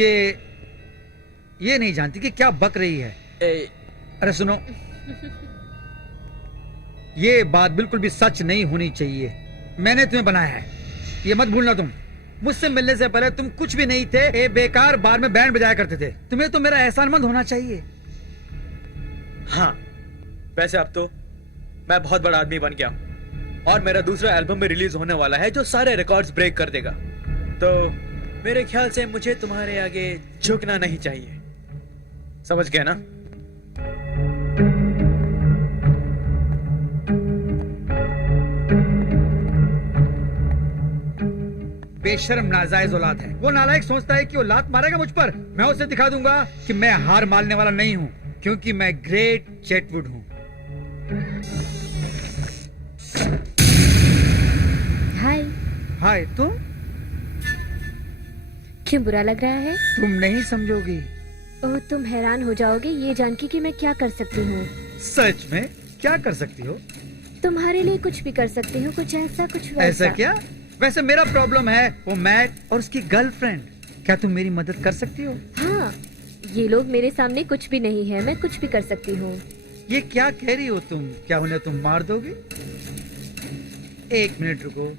ये नहीं जानती कि क्या बक रही है। अरे सुनो, ये बात बिल्कुल भी सच नहीं होनी चाहिए। मैंने तुम्हें बनाया है, ये मत भूलना। तुम मुझसे मिलने से पहले तुम कुछ भी नहीं थे, एक बेकार बार में बैंड बजाया करते थे। तुम्हें तो मेरा एहसानमंद होना चाहिए। हाँ, वैसे अब तो मैं बहुत बड़ा आदमी बन गया और मेरा दूसरा एल्बम भी रिलीज होने वाला है जो सारे रिकॉर्ड्स ब्रेक कर देगा। तो मेरे ख्याल से मुझे तुम्हारे आगे झुकना नहीं चाहिए, समझ गए ना? बेशर्म नाजायज औलाद है। वो नालायक सोचता है कि वो लात मारेगा मुझ पर। मैं उसे दिखा दूंगा कि मैं हार मानने वाला नहीं हूँ, क्योंकि मैं ग्रेट चेटवुड हूँ। हाय। हाय, तुम क्यों बुरा लग रहा है? तुम नहीं समझोगी। ओह, तुम हैरान हो जाओगे ये जान के कि मैं क्या कर सकती हूँ। सच में क्या कर सकती हो? तुम्हारे लिए कुछ भी कर सकती हूँ, कुछ ऐसा कुछ वैसा। ऐसा क्या? वैसे मेरा प्रॉब्लम है वो मैक और उसकी गर्लफ्रेंड। क्या तुम मेरी मदद कर सकती हो? हाँ, ये लोग मेरे सामने कुछ भी नहीं है, मैं कुछ भी कर सकती हूँ। ये क्या कह रही हो तुम? क्या उन्हें तुम मार दोगे? 1 मिनट रुको।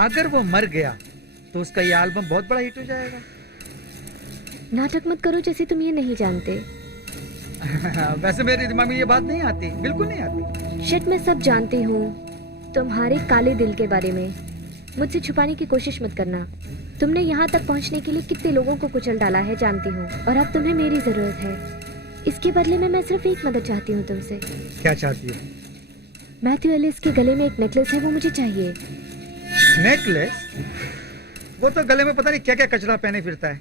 अगर वो मर गया तो उसका ये एल्बम बहुत बड़ा हिट हो जाएगा। नाटक मत करो जैसे तुम ये नहीं जानते। वैसे मेरे दिमाग में ये बात नहीं आती, बिल्कुल नहीं आती। शिट, मैं सब जानती हूँ तुम्हारे काले दिल के बारे में। मुझसे छुपाने की कोशिश मत करना। तुमने यहाँ तक पहुँचने के लिए कितने लोगों को कुचल डाला है जानती हूँ, और अब तुम्हें मेरी जरूरत है। इसके बदले में मैं सिर्फ एक मदद चाहती हूँ तुमसे। क्या चाहती हो? मैथ्यू एलिस के गले में एक नेकलेस है, वो मुझे चाहिए। नेकलेस? वो तो गले में पता नहीं क्या क्या कचरा पहने फिरता है।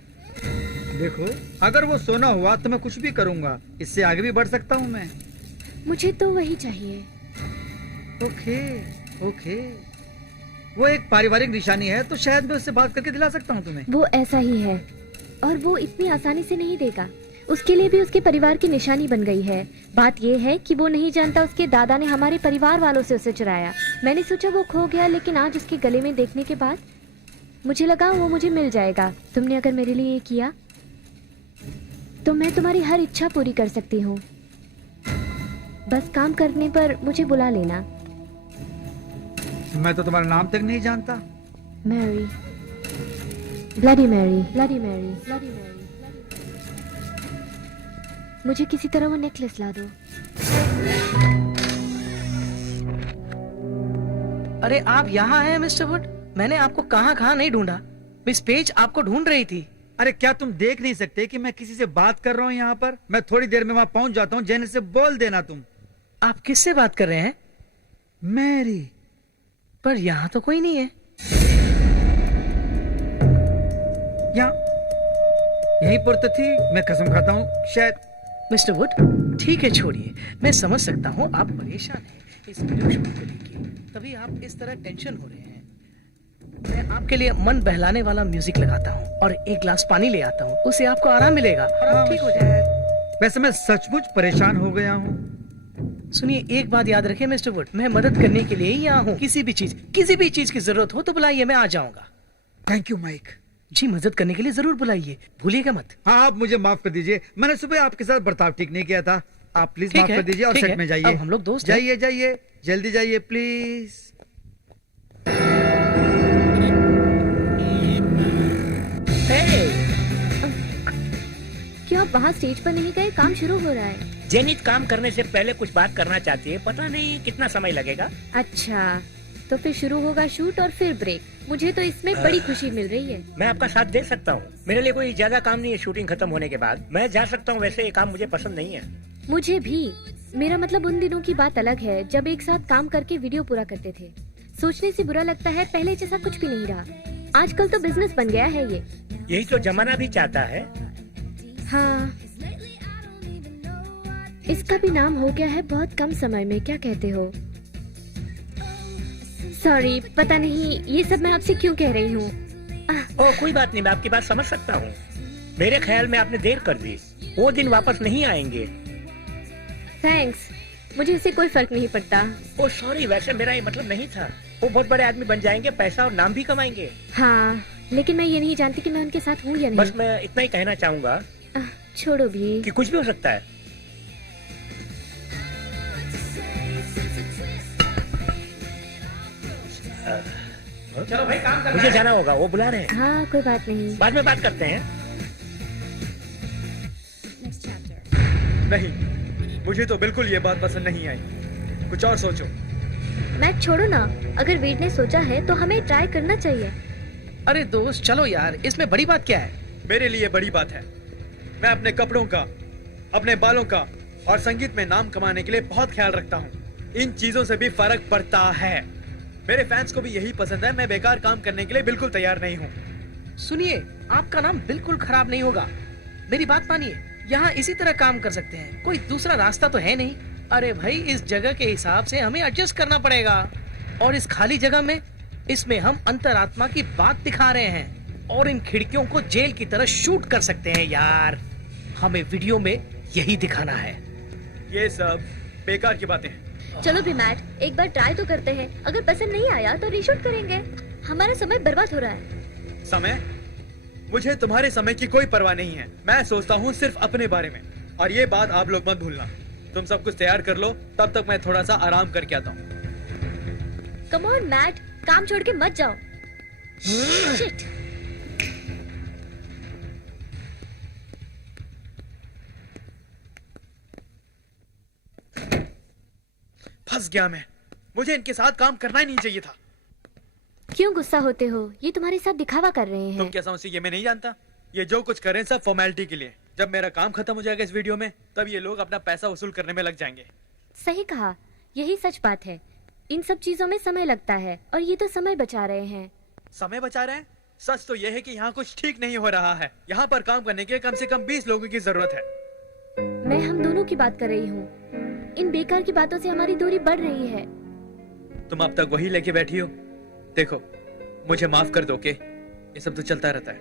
देखो, अगर वो सोना हुआ तो मैं कुछ भी करूंगा, इससे आगे भी बढ़ सकता हूँ मैं। मुझे तो वही चाहिए। ओके ओके, वो एक पारिवारिक निशानी है, तो शायद मैं उससे बात करके दिला सकता हूँ तुम्हें। वो ऐसा ही है, और वो इतनी आसानी से नहीं देगा। उसके लिए भी उसके परिवार की निशानी बन गई है। बात ये है कि वो नहीं जानता उसके दादा ने हमारे परिवार वालों से उसे चुराया। मैंने सोचा वो खो गया, लेकिन आज उसके गले में देखने के बाद मुझे लगा वो मुझे मिल जाएगा। तुमने अगर मेरे लिए ये किया तो मैं तुम्हारी हर इच्छा पूरी कर सकती हूँ। बस काम करने पर मुझे बुला लेना। मैं तो तुम्हारा नाम तक नहीं जानता। Mary, bloody Mary, bloody Mary, bloody Mary. मुझे किसी तरह वो नेकलेस ला दो। अरे आप यहाँ हैं मिस्टर वुड? मैंने आपको कहाँ नहीं ढूंढा। मिस पेज आपको ढूंढ रही थी। अरे क्या तुम देख नहीं सकते कि मैं किसी से बात कर रहा हूँ यहाँ पर? मैं थोड़ी देर में वहाँ पहुँच जाता हूँ, जेने से बोल देना तुम। आप किससे बात कर रहे हैं? मैरी। पर यहाँ तो कोई नहीं है। यहाँ यहीं पर तो थी, मैं कसम खाता हूँ शायद। मिस्टर वुड, ठीक है छोड़िए। मैं समझ सकता हूँ आप परेशान हैं इस वीडियो शूट को लेके, तभी आप इस तरह टेंशन हो रहे हैं। मैं आपके लिए मन बहलाने वाला म्यूजिक लगाता हूँ और एक ग्लास पानी ले आता हूँ, उससे आपको आराम मिलेगा और आप ठीक हो जाएगा। वैसे मैं सचमुच परेशान हो गया हूँ। सुनिए, एक बात याद रखिए मिस्टर वुड, मैं मदद करने के लिए ही यहाँ हूँ। किसी भी चीज की जरूरत हो तो बुलाइए, मैं आ जाऊंगा। Thank you mic. जी, मदद करने के लिए जरूर बुलाइए, भूलिएगा मत। हाँ, आप मुझे माफ कर दीजिए, मैंने सुबह आपके साथ बर्ताव ठीक नहीं किया था। आप प्लीज माफ कर दीजिए और सेट में जाइए। अब हम लोग दोस्त हैं। जाइए जाइए, जल्दी जाइए प्लीज। क्या आप वहाँ स्टेज पर नहीं गए? काम शुरू हो रहा है। जेनित काम करने से पहले कुछ बात करना चाहती है, पता नहीं कितना समय लगेगा। अच्छा, तो फिर शुरू होगा शूट और फिर ब्रेक। मुझे तो इसमें बड़ी खुशी मिल रही है। मैं आपका साथ दे सकता हूँ, मेरे लिए कोई ज्यादा काम नहीं है। शूटिंग खत्म होने के बाद मैं जा सकता हूँ। वैसे ये काम मुझे पसंद नहीं है। मुझे भी। मेरा मतलब उन दिनों की बात अलग है जब एक साथ काम करके वीडियो पूरा करते थे। सोचने से बुरा लगता है, पहले जैसा कुछ भी नहीं रहा। आजकल तो बिजनेस बन गया है ये। यही तो जमाना भी चाहता है। हाँ, इसका भी नाम हो गया है बहुत कम समय में। क्या कहते हो? सॉरी, पता नहीं ये सब मैं आपसे क्यों कह रही हूँ। ओह कोई बात नहीं, मैं आपकी बात समझ सकता हूँ। मेरे ख्याल में आपने देर कर दी, वो दिन वापस नहीं आएंगे। थैंक्स, मुझे इससे कोई फर्क नहीं पड़ता। ओह सॉरी, वैसे मेरा ये मतलब नहीं था। वो बहुत बड़े आदमी बन जाएंगे, पैसा और नाम भी कमाएंगे। हाँ, लेकिन मैं ये नहीं जानती कि मैं उनके साथ हूँ या बस नहीं। मैं इतना ही कहना चाहूँगा छोड़ो भी। कि कुछ भी हो सकता है। चलो भाई, काम करना मुझे है। जाना होगा, वो बुला रहे हैं। हाँ, कोई बात नहीं। बाद में बात करते हैं। नहीं, मुझे तो बिल्कुल ये बात पसंद नहीं आई। कुछ और सोचो। मैट छोड़ो ना, अगर वीड ने सोचा है तो हमें ट्राई करना चाहिए। अरे दोस्त चलो यार, इसमें बड़ी बात क्या है? मेरे लिए बड़ी बात है। मैं अपने कपड़ों का, अपने बालों का और संगीत में नाम कमाने के लिए बहुत ख्याल रखता हूँ। इन चीजों से भी फर्क पड़ता है। मेरे फैंस को भी यही पसंद है। मैं बेकार काम करने के लिए बिल्कुल तैयार नहीं हूँ। सुनिए, आपका नाम बिल्कुल खराब नहीं होगा। मेरी बात मानिए, यहाँ इसी तरह काम कर सकते हैं, कोई दूसरा रास्ता तो है नहीं। अरे भाई, इस जगह के हिसाब से हमें एडजस्ट करना पड़ेगा। और इस खाली जगह में, इसमें हम अंतरात्मा की बात दिखा रहे हैं। और इन खिड़कियों को जेल की तरह शूट कर सकते हैं यार। हमें वीडियो में यही दिखाना है। ये सब बेकार की बातें हैं। चलो भी मैट, एक बार ट्राई तो करते हैं। अगर पसंद नहीं आया तो रीशूट करेंगे। हमारा समय बर्बाद हो रहा है। समय? मुझे तुम्हारे समय की कोई परवाह नहीं है। मैं सोचता हूँ सिर्फ अपने बारे में। और ये बात आप लोग मत भूलना। तुम सब कुछ तैयार कर लो, तब तक मैं थोड़ा सा आराम करके आता हूँ। कम ऑन मैट, काम छोड़ के मत जाओ। शिट। फंस गया मैं। मुझे इनके साथ काम करना ही नहीं चाहिए था। क्यों गुस्सा होते हो? ये तुम्हारे साथ दिखावा कर रहे तुम हैं। क्या समझती, ये मैं नहीं जानता? ये जो कुछ करें सब फॉर्मेलिटी के लिए। जब मेरा काम खत्म हो जाएगा इस वीडियो में, तब ये लोग अपना पैसा वसूल करने में लग जाएंगे। सही कहा, यही सच बात है। इन सब चीजों में समय लगता है और ये तो समय बचा रहे हैं। समय बचा रहे हैं? सच तो यह है कि यहाँ कुछ ठीक नहीं हो रहा है। यहाँ पर काम करने के कम से कम 20 लोगों की जरूरत है। मैं हम दोनों की बात कर रही हूँ। इन बेकार की बातों से हमारी दूरी बढ़ रही है। तुम अब तक वही लेके बैठी हो। देखो, मुझे माफ कर दो के ये सब तो चलता रहता है।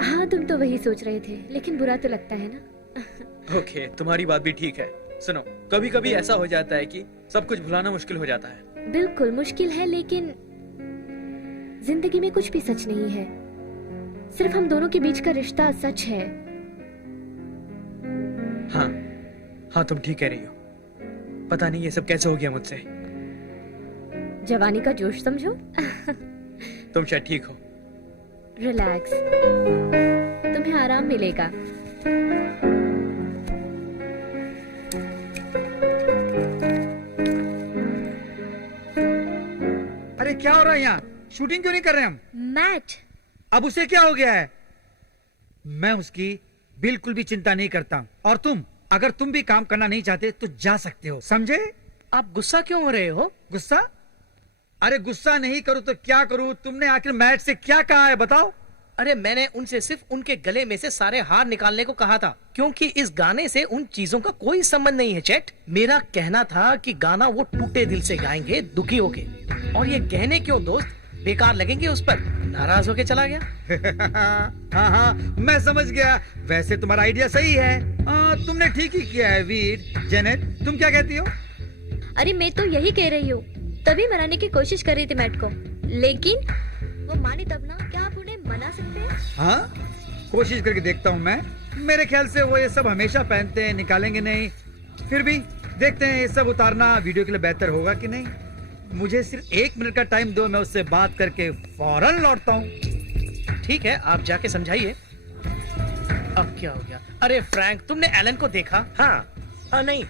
हाँ, तुम तो वही सोच रहे थे, लेकिन बुरा तो लगता है ना। ओके, तुम्हारी बात भी ठीक है। सुनो, कभी कभी ऐसा हो जाता है कि सब कुछ भुलाना मुश्किल हो जाता है। बिल्कुल मुश्किल है, लेकिन जिंदगी में कुछ भी सच नहीं है। सिर्फ हम दोनों के बीच का रिश्ता सच है। हाँ हाँ, तुम ठीक कह रही हो। पता नहीं ये सब कैसे हो गया मुझसे। जवानी का जोश समझो। तुम शायद ठीक हो। रिलैक्स, तुम्हें आराम मिलेगा। अरे क्या हो रहा है यहाँ? शूटिंग क्यों नहीं कर रहे हम? मैट, अब उसे क्या हो गया है? मैं उसकी बिल्कुल भी चिंता नहीं करता। और तुम, अगर तुम भी काम करना नहीं चाहते तो जा सकते हो, समझे? आप गुस्सा क्यों हो रहे हो? गुस्सा? अरे गुस्सा नहीं करूँ तो क्या करूँ? तुमने आखिर मैट से क्या कहा है बताओ? अरे मैंने उनसे सिर्फ उनके गले में से सारे हार निकालने को कहा था, क्योंकि इस गाने से उन चीजों का कोई संबंध नहीं है चेट। मेरा कहना था कि गाना वो टूटे दिल से गाएंगे, दुखी होके। और ये कहने क्यों दोस्त, बेकार लगेंगे उस पर। नाराज होके चला गया। हाँ हाँ, मैं समझ गया। वैसे तुम्हारा आइडिया सही है। तुमने ठीक ही किया है वीर। जेनेट, तुम क्या कहती हो? अरे मैं तो यही कह रही हूँ। तभी मनाने की कोशिश कर रही थी मैट को, लेकिन वो माने तब ना। क्या आप उन्हें मना सकते हैं? हाँ, कोशिश करके देखता हूँ मैं। मेरे ख्याल से वो ये सब हमेशा पहनते हैं, निकालेंगे नहीं। फिर भी देखते हैं, ये सब उतारना वीडियो के लिए बेहतर होगा कि नहीं। मुझे सिर्फ 1 मिनट का टाइम दो, मैं उससे बात करके फौरन लौटता हूँ। ठीक है, आप जाके समझाइए। अब क्या हो गया? अरे फ्रैंक, तुमने एलन को देखा? हाँ नहीं,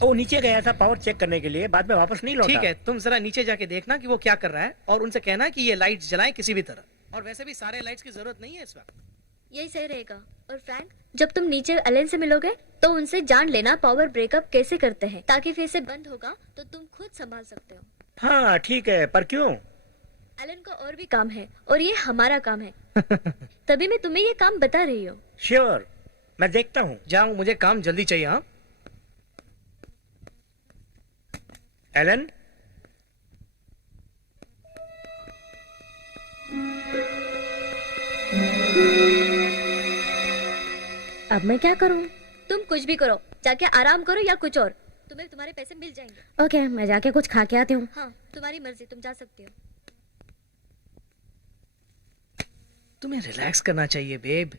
वो नीचे गया था पावर चेक करने के लिए, बाद में वापस नहीं लौटा। ठीक है, तुम जरा नीचे जाके देखना कि वो क्या कर रहा है और उनसे कहना कि ये लाइट्स जलाएं किसी भी तरह। और वैसे भी सारे लाइट्स की जरूरत नहीं है इस वक्त। यही सही रहेगा। और फ्रैंक, जब तुम नीचे एलन से मिलोगे तो उनसे जान लेना पावर ब्रेकअप कैसे करते हैं, ताकि फिर से बंद होगा तो तुम खुद संभाल सकते हो। हाँ ठीक है, पर क्यों? एलन को और भी काम है और ये हमारा काम है। तभी मैं तुम्हें ये काम बता रही हूँ। श्योर, मैं देखता हूँ। जाऊं, मुझे काम जल्दी चाहिए। हाँ एलन, अब मैं क्या करूं? तुम कुछ भी करो, जाके आराम करो या कुछ और, तुम्हें तुम्हारे पैसे मिल जाएंगे। ओके, मैं जाके कुछ खा के आती हूँ। हाँ, तुम्हारी मर्जी, तुम जा सकती हो। तुम्हें रिलैक्स करना चाहिए बेब,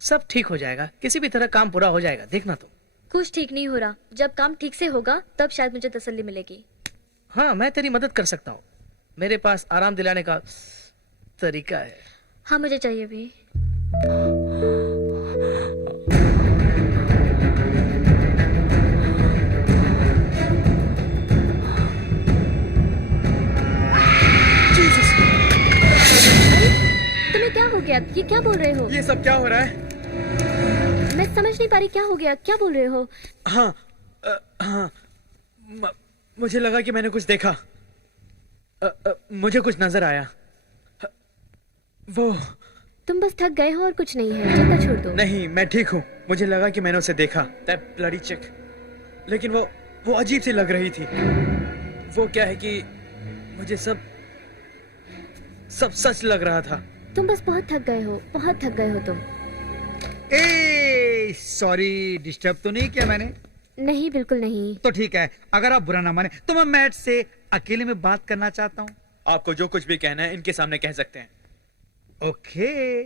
सब ठीक हो जाएगा। किसी भी तरह काम पूरा हो जाएगा, देखना तुम। कुछ ठीक नहीं हो रहा, जब काम ठीक से होगा तब शायद मुझे तसल्ली मिलेगी। हाँ, मैं तेरी मदद कर सकता हूँ। मेरे पास आराम दिलाने का तरीका है। हाँ, मुझे चाहिए भी। तुम्हें क्या हो गया? ये क्या बोल रहे हो? ये सब क्या हो रहा है? मैं समझ नहीं पा रही, क्या हो गया? क्या बोल रहे हो? हाँ हाँ, मुझे लगा कि मैंने कुछ देखा। मुझे कुछ नजर आया। वो तुम बस थक गए हो और कुछ नहीं है, चिंता छोड़ दो। नहीं, मैं ठीक हूँ। मुझे लगा कि मैंने उसे देखा, दैट ब्लडी चिक, लेकिन वो अजीब सी लग रही थी। वो क्या है कि मुझे सब सच लग रहा था। तुम बस बहुत थक गए हो, बहुत थक गए हो तुम। सॉरी, डिस्टर्ब तो नहीं किया मैंने? नहीं, बिल्कुल नहीं। तो ठीक है, अगर आप बुरा ना माने तो मैं मैट से अकेले में बात करना चाहता हूँ। आपको जो कुछ भी कहना है इनके सामने कह सकते हैं। ओके,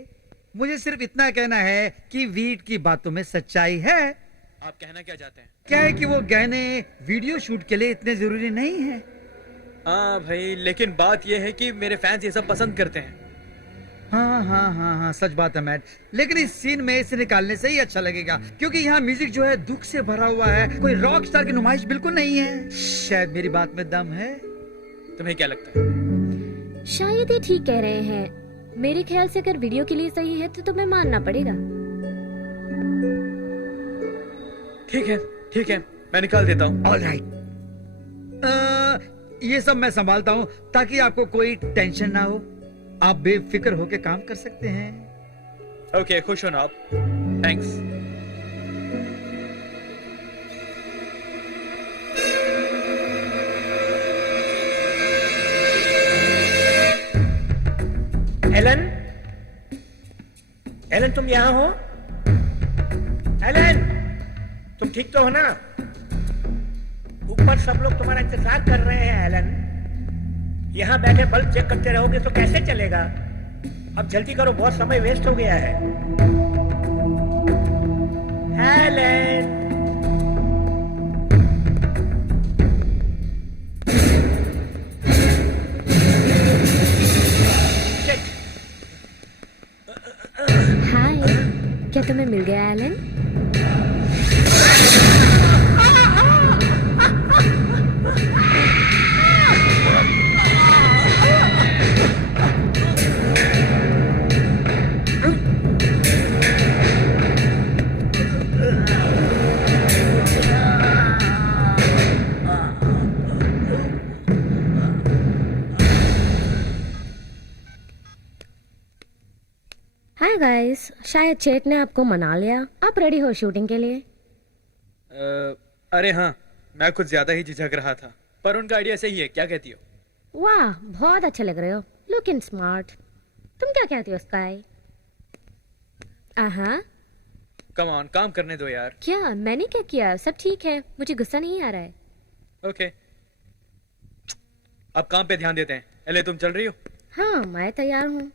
मुझे सिर्फ इतना कहना है कि वीट की बातों में सच्चाई है। आप कहना क्या चाहते हैं? क्या है कि वो गहने वीडियो शूट के लिए इतने जरूरी नहीं है। हाँ भाई, लेकिन बात यह है कि मेरे फैंस ये सब पसंद करते हैं। हाँ, सच बात है मैट, लेकिन इस सीन में इसे निकालने से ही अच्छा लगेगा, क्योंकि यहाँ म्यूजिक जो है दुख से भरा हुआ है, कोई रॉक स्टार की नुमाइश बिल्कुल नहीं है। शायद मेरी बात में दम है। तुम्हें क्या लगता है? शायद ही ठीक कह रहे हैं। मेरे ख्याल से अगर वीडियो के लिए सही है तो तुम्हें मानना पड़ेगा। ठीक है, मैं निकाल देता हूँ। ऑलराइट, ये सब मैं संभालता हूँ ताकि आपको कोई टेंशन ना हो। आप बेफिक्र होके काम कर सकते हैं। ओके, खुश हो ना आप? थैंक्स। एलन, तुम यहाँ हो? एलन, तुम ठीक तो हो ना? ऊपर सब लोग तुम्हारा इंतजार कर रहे हैं। एलन, यहाँ बैठे बल्ब चेक करते रहोगे तो कैसे चलेगा? अब जल्दी करो, बहुत समय वेस्ट हो गया है। एलन, हाय, क्या तुम्हें मिल गया एलन? हाय गाइस, शायद चेट ने आपको मना लिया। आप रेडी हो शूटिंग के लिए? अरे हाँ, मैं कुछ ज्यादा ही झिझक रहा था, पर उनका आइडिया सही है। क्या कहती हो? वाह, बहुत अच्छे लग रहे हो, लुकिंग स्मार्ट। तुम क्या कहती हो स्काई? कम ऑन, काम करने दो यार। क्या मैंने क्या किया? सब ठीक है, मुझे गुस्सा नहीं आ रहा है। ओके, अब काम पे ध्यान देते हैं। एले, तुम चल रही हो? हाँ, मैं तैयार हूँ।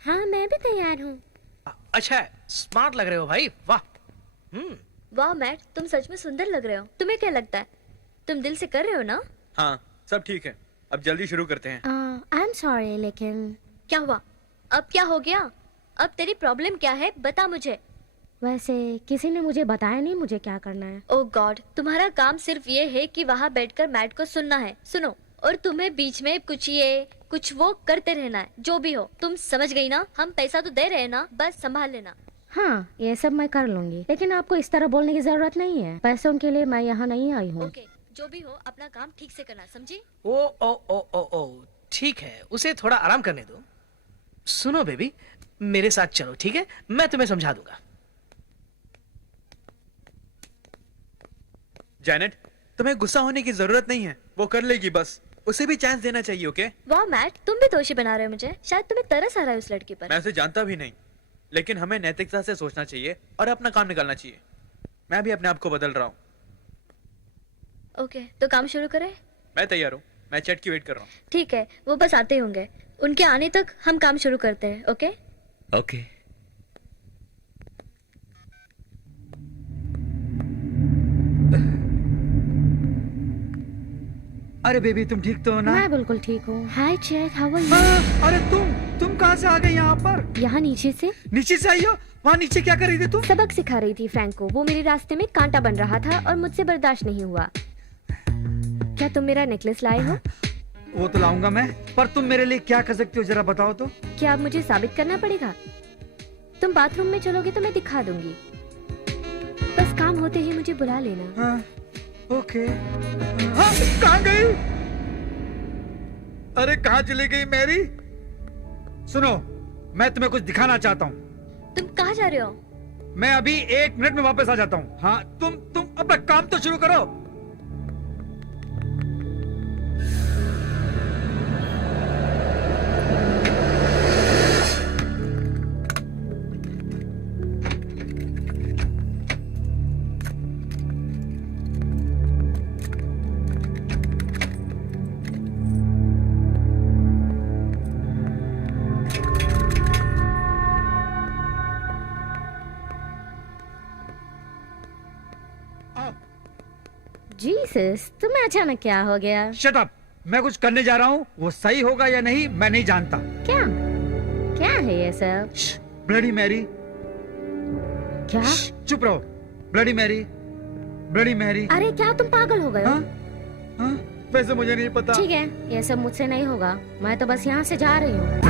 हाँ, मैं भी तैयार हूँ। अच्छा है, स्मार्ट लग रहे हो भाई, वाह। वाह मैट, तुम सच में सुंदर लग रहे हो। तुम्हें क्या लगता है? तुम दिल से कर रहे हो ना? हाँ, सब ठीक है, अब जल्दी शुरू करते हैं। आई एम सॉरी, लेकिन क्या हुआ? अब क्या हो गया? अब तेरी प्रॉब्लम क्या है बता मुझे। वैसे किसी ने मुझे बताया नहीं मुझे क्या करना है। ओ गॉड, तुम्हारा काम सिर्फ ये है कि वहाँ बैठकर मैट को सुनना है। सुनो, और तुम्हें बीच में कुछ ये कुछ वो करते रहना है, जो भी हो। तुम समझ गई ना? हम पैसा तो दे रहे हैं ना, बस संभाल लेना। हाँ, ये सब मैं कर लूंगी, लेकिन आपको इस तरह बोलने की जरूरत नहीं है। पैसों के लिए मैं यहाँ नहीं आई हूँ। ओके, जो भी हो अपना काम ठीक से करना, समझी? ओ ओ ओ ओ ओ ठीक है, उसे थोड़ा आराम करने दो। सुनो बेबी, मेरे साथ चलो, ठीक है? मैं तुम्हें समझा दूंगा। जैनेट, तुम्हें गुस्सा होने की जरूरत नहीं है, वो कर लेगी, बस उसे भी चांस देना चाहिए। ओके? वाह मैट, तुम भी दोषी बना रहे हो मुझे। शायद तुम्हें तरस आ रहा है उस लड़की पर। मैं उसे जानता भी नहीं, लेकिन हमें नैतिकता से सोचना चाहिए और अपना काम निकालना चाहिए। मैं भी अपने आप को बदल रहा हूँ। ओके, तो काम शुरू करें? मैं तैयार हूँ, मैं चैट की वेट कर रहा हूँ। ठीक है, वो बस आते ही होंगे। उनके आने तक हम काम शुरू करते हैं। ओके? ओके। अरे बेबी, तुम ठीक तो हो ना? मैं बिल्कुल ठीक हूँ। हाय चैट, हाउ आर यू? हाँ, अरे तुम कहाँ से आ गए यहाँ पर? यहाँ नीचे से। नीचे से आई हो? वहाँ नीचे क्या कर रही थी तुम? सबक सिखा रही थी फ्रैंक को। वो मेरे रास्ते में कांटा बन रहा था और मुझसे बर्दाश्त नहीं हुआ। क्या तुम मेरा नेकलेस लाए हो? वो तो लाऊंगा मैं, पर तुम मेरे लिए क्या कर सकती हो जरा बताओ तो। क्या अब मुझे साबित करना पड़ेगा? तुम बाथरूम में चलोगे तो मैं दिखा दूंगी। बस काम होते ही मुझे बुला लेना। हाँ, ओके। हाँ, कहाँ गई? अरे कहाँ चली गई मैरी? सुनो, मैं तुम्हें कुछ दिखाना चाहता हूँ। तुम कहाँ जा रहे हो? मैं अभी 1 मिनट में वापस आ जाता हूँ। हाँ, तुम अपना काम तो शुरू करो। जीसस, तुम्हें अचानक क्या हो गया? Shut up! मैं कुछ करने जा रहा हूँ, वो सही होगा या नहीं मैं नहीं जानता। क्या क्या है ये सब? Bloody Mary. क्या? चुप रहो। Bloody Mary, bloody Mary. अरे क्या तुम पागल हो गए हो? हाँ? हाँ? वैसे मुझे नहीं पता। ठीक है, ये सब मुझसे नहीं होगा। मैं तो बस यहाँ से जा रही हूँ।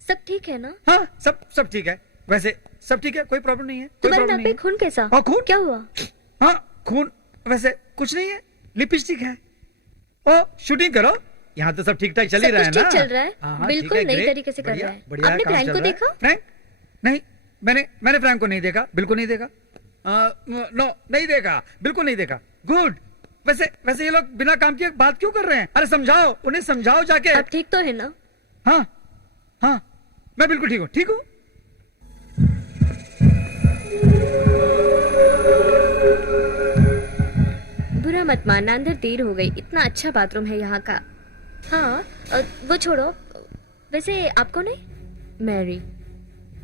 सब ठीक है ना? हाँ, सब ठीक है। वैसे सब ठीक है, कोई प्रॉब्लम नहीं है। कोई तुम्हारे प्रॉब्लम नाक नहीं पे है। खून कैसा? हाँ, खून? क्या हुआ? हाँ, खून वैसे कुछ नहीं है, लिपस्टिक है। ओ, शूटिंग करो। यहाँ तो सब ठीक ठाक चल ही सब रहा है कुछ ना? ठीक चल रहा है। हाँ, हाँ, बिल्कुल ठीक है, नई great, तरीके से कर बढ़िया, रहा है। बढ़िया आपने काम फ्रैंक चल को रहा है। देखा? फ्रैंक? नहीं, मैंने फ्रैंक को नहीं देखा, बिल्कुल नहीं देखा। नो, नहीं देखा, बिल्कुल नहीं देखा। गुड। वैसे ये लोग बिना काम किए बात क्यों कर रहे हैं? अरे समझाओ, उन्हें समझाओ जाके। आप ठीक तो है ना? हाँ हाँ, मैं बिल्कुल ठीक हूँ, ठीक हूँ। बुरा मत मानना, अंदर देर हो गई। इतना अच्छा बाथरूम है यहाँ का। हाँ, वो छोड़ो। वैसे आपको नहीं?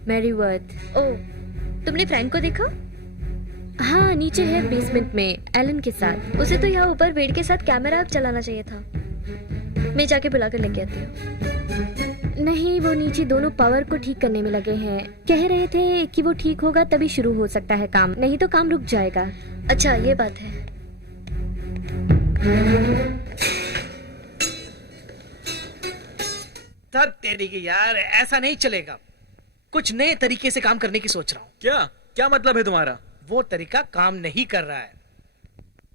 Mary worth. ओ, तुमने फ्रैंक को देखा? हाँ, नीचे है बेसमेंट में एलन के साथ। उसे तो यहाँ ऊपर बेड के साथ कैमरा चलाना चाहिए था। मैं जाके बुलाकर लेके आती हूँ। नहीं, वो नीचे दोनों पावर को ठीक करने में लगे हैं। कह रहे थे कि वो ठीक होगा तभी शुरू हो सकता है काम, नहीं तो काम रुक जाएगा। अच्छा, ये बात है। तब तेरी की यार, ऐसा नहीं चलेगा। कुछ नए तरीके से काम करने की सोच रहा हूँ। क्या मतलब है तुम्हारा? वो तरीका काम नहीं कर रहा है।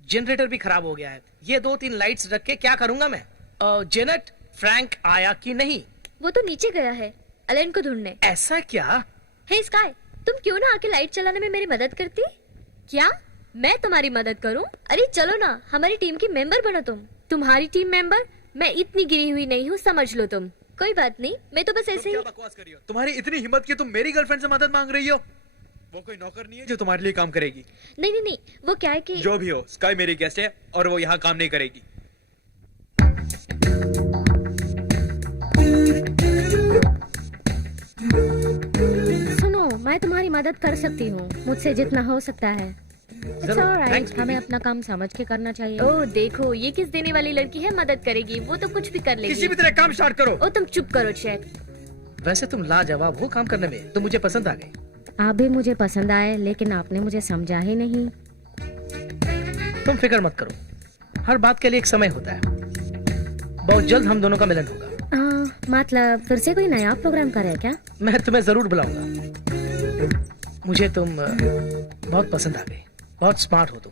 जनरेटर भी खराब हो गया है। ये 2-3 लाइट्स रख के क्या करूंगा मैं? जेनेट, फ्रैंक आया कि नहीं? वो तो नीचे गया है एलन को ढूंढने। ऐसा क्या? हे स्काई, तुम क्यों ना आके लाइट चलाने में मेरी मदद करती? क्या मैं तुम्हारी मदद करूं? अरे चलो ना, हमारी टीम की मेंबर बनो तुम। तुम्हारी टीम मेंबर? मैं इतनी गिरी हुई नहीं हूँ, समझ लो तुम। कोई बात नहीं, मैं तो बस ऐसे ही। क्या बकवास कर रही हो? तुम्हारी इतनी हिम्मत कि तुम मेरी गर्लफ्रेंड से मदद मांग रही हो? वो कोई नौकर नहीं है जो तुम्हारे लिए काम करेगी। नहीं नहीं नहीं, वो क्या है कि जो भी हो, स्काई मेरी गेस्ट है और वो यहाँ काम नहीं करेगी। सुनो, मैं तुम्हारी मदद कर सकती हूँ, मुझसे जितना हो सकता है। It's जरूर, all right, thanks, baby. हमें अपना काम समझ के करना चाहिए। ओह देखो, ये किस देने वाली लड़की है, मदद करेगी, वो तो कुछ भी कर किसी लेगी। भी तरह काम स्टार्ट करो। ओ तुम चुप करो चेट। वैसे तुम लाजवाब हो काम करने में, तो मुझे पसंद आ गए। आप भी मुझे पसंद आए, लेकिन आपने मुझे समझा ही नहीं। तुम फिक्र मत करो, हर बात के लिए एक समय होता है। बहुत जल्द हम दोनों का मिलन होगा। मतलब फिर से कोई नया प्रोग्राम कर रहे हैं क्या? मैं तुम्हें जरूर बुलाऊंगा। मुझे तुम बहुत पसंद आ गई, बहुत स्मार्ट हो तुम।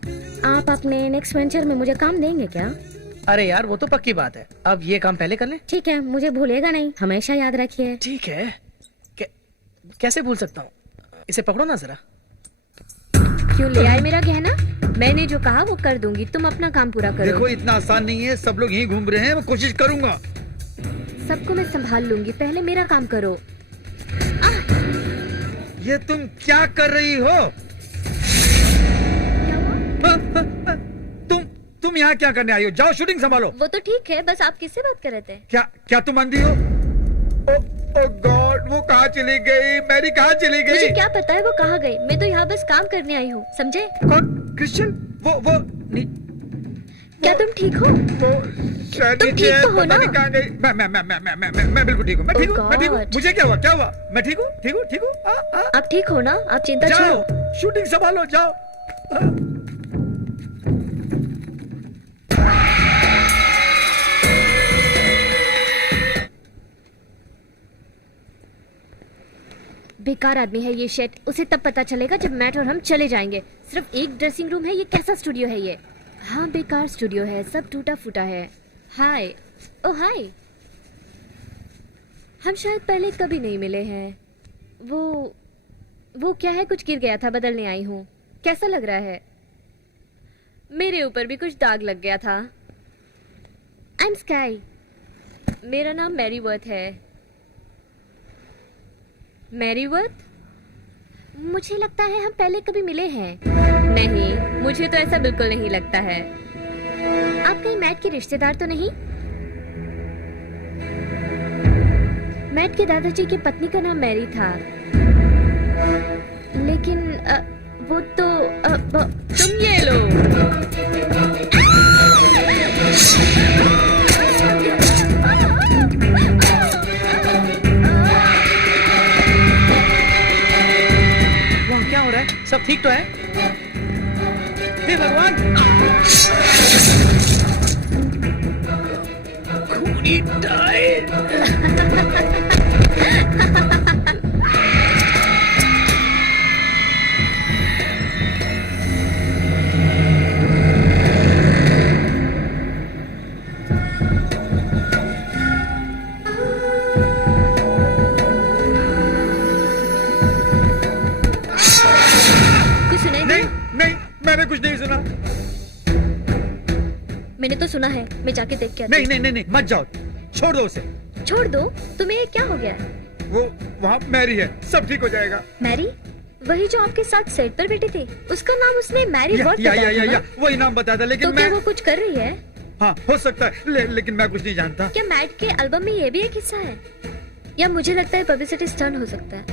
आप अपने नेक्स्ट वेंचर में मुझे काम देंगे क्या? अरे यार, वो तो पक्की बात है। अब ये काम पहले कर ले। ठीक है, मुझे भूलेगा नहीं, हमेशा याद रखिए। ठीक है। कैसे भूल सकता हूँ? इसे पकड़ो ना जरा। क्यों ले आए मेरा गहना? मैंने जो कहा वो कर दूंगी, तुम अपना काम पूरा करो। देखो इतना आसान नहीं है, सब लोग यहीं घूम रहे हैं, मैं कोशिश करूंगा। सबको मैं संभाल लूंगी, पहले मेरा काम करो। ये तुम क्या कर रही हो? तुम यहाँ क्या करने आई हो? जाओ शूटिंग संभालो। वो तो ठीक है, बस आप किससे बात कर रहे थे? क्या तुम अंधी हो? ओ गॉड, वो कहाँ चली गई? मैरी कहाँ चली गई? मुझे क्या पता है वो कहाँ गई? मैं तो यहाँ बस काम करने आई हूँ, समझे? कौन? क्रिश्चियन? वो क्या तुम ठीक हो? वो शायद तुम नीचे ठीक है, तो हो पता ना? नहीं कहाँ गई। मैं बिल्कुल ठीक हूँ। मैं ठीक हूँ, मैं ठीक हूँ। God. मुझे क्या हुआ? मैं ठीक हूँ। आप ठीक हो ना? आप चिंता छोड़ो। जाओ शूटिंग संभालो, जाओ। बेकार आदमी है ये शेट, उसे तब पता चलेगा जब मैट और हम चले जाएंगे। सिर्फ एक ड्रेसिंग रूम है, ये कैसा स्टूडियो है ये? हाँ बेकार स्टूडियो है, सब टूटा फूटा है। हाय, ओ हाय। हम शायद पहले कभी नहीं मिले हैं। वो क्या है, कुछ गिर गया था, बदलने आई हूँ। कैसा लग रहा है? मेरे ऊपर भी कुछ दाग लग गया था। आई एम स्काई, मेरा नाम मैरी वर्थ है। Mary Worth? मुझे लगता है हम पहले कभी मिले हैं। नहीं, मुझे तो ऐसा बिल्कुल नहीं लगता है। आप कहीं मैट के रिश्तेदार तो नहीं? मैट के दादाजी की पत्नी का नाम मैरी था, लेकिन वो तो तुम ये लो। वहाँ क्या हो रहा है? सब ठीक तो है? हे भगवान! खूनी टाइल! कुछ सुनाई दिया? नहीं, मैंने कुछ नहीं सुना। मैंने तो सुना है, मैं जाके देख के आती हूँ। नहीं, मत जाओ, छोड़ दो उसे। छोड़ दो? तुम्हें क्या हो गया? वो वहाँ मैरी है, सब ठीक हो जाएगा। मैरी? वही जो आपके साथ सेट पर बैठी थी, उसका नाम उसने मैरी वर्थ या बताया था ना? वही नाम बताया था, लेकिन तो क्या मैं वो कुछ कर रही है? हाँ हो सकता है, लेकिन मैं कुछ नहीं जानता। क्या मैट के एल्बम में ये भी एक हिस्सा है? या मुझे लगता है पब्लिसिटी स्टंट हो सकता है।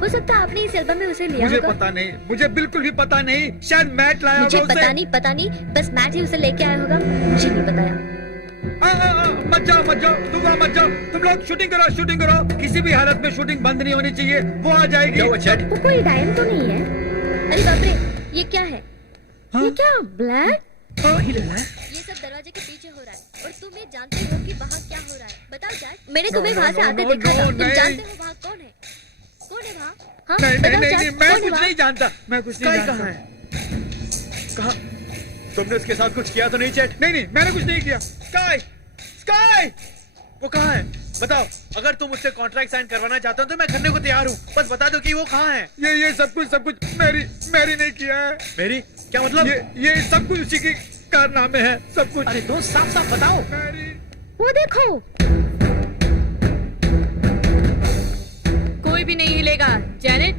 हो सकता है आपने इस एल्बम में उसे लिया मुझे होगा। पता नहीं, मुझे बिल्कुल भी पता नहीं। शायद मैट लाया मुझे होगा उसे। पता नहीं, बस मैट ही उसे लेके आया होगा, मुझे नहीं बताया। मत जाओ, तुम वहाँ मत जाओ। तुम लोग शूटिंग करो। किसी भी हालत में शूटिंग बंद नहीं होनी चाहिए, वो आ जाएगी। वो कोई डायन तो नहीं है? अरे बाप रे, ये क्या है? ये क्या ब्लैक? ये सब दरवाजे के पीछे हो रहा है और तुम ये जानते हो कि वहाँ क्या हो रहा है। बताओ जैक, मैंने तुम्हें वहाँ से आते देखा था। तुम जानते हो वहाँ कौन है? कौन है वहाँ? हाँ, बताओ जैक, मैं कौन है कुछ वहाँ? नहीं जानता। मैं कुछ नहीं जानता। कहाँ है? कहाँ? तुमने उसके साथ कुछ किया तो नहीं चैट? नहीं, मैंने कुछ नहीं किया। स्काई, वो कहाँ है? बताओ। अगर तुम उससे कॉन्ट्रैक्ट साइन करवाना चाहते हो तो मैं करने को तैयार हूँ, बस बता दो कि वो कहाँ है। ये सब कुछ मैरी नहीं किया है। मेरी क्या मतलब? ये सब कुछ उसी की कारनामे है, सब कुछ। अरे दोस्त, साफ बताओ। मैरी, वो देखो, कोई भी नहीं हिलेगा। जैनेट,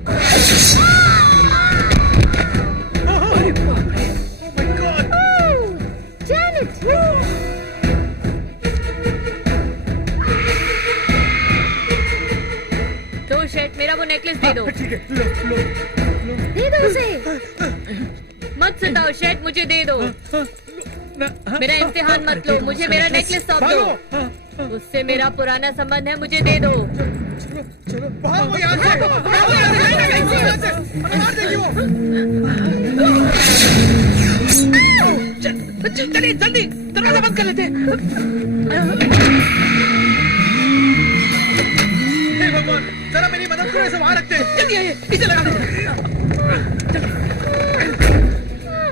जैनेट, तो शेट मेरा वो नेकलेस दे दो। ठीक है, लो दे दो उसे। मत सताओ शेट, मुझे दे दो। मेरा इम्तिहान मत लो, मुझे मेरा नेकलेस सौंप दो। उससे मेरा पुराना संबंध है, मुझे दे दो। भागो यहाँ से, भागो यहाँ से, मार देगी वो। चलिए जल्दी दरवाजा बंद कर लेते हैं। हे भगवान, जरा मेरी मदद करो, इसे वहां रखते हैं। जल्दी आइए, इसे लगा दीजिए।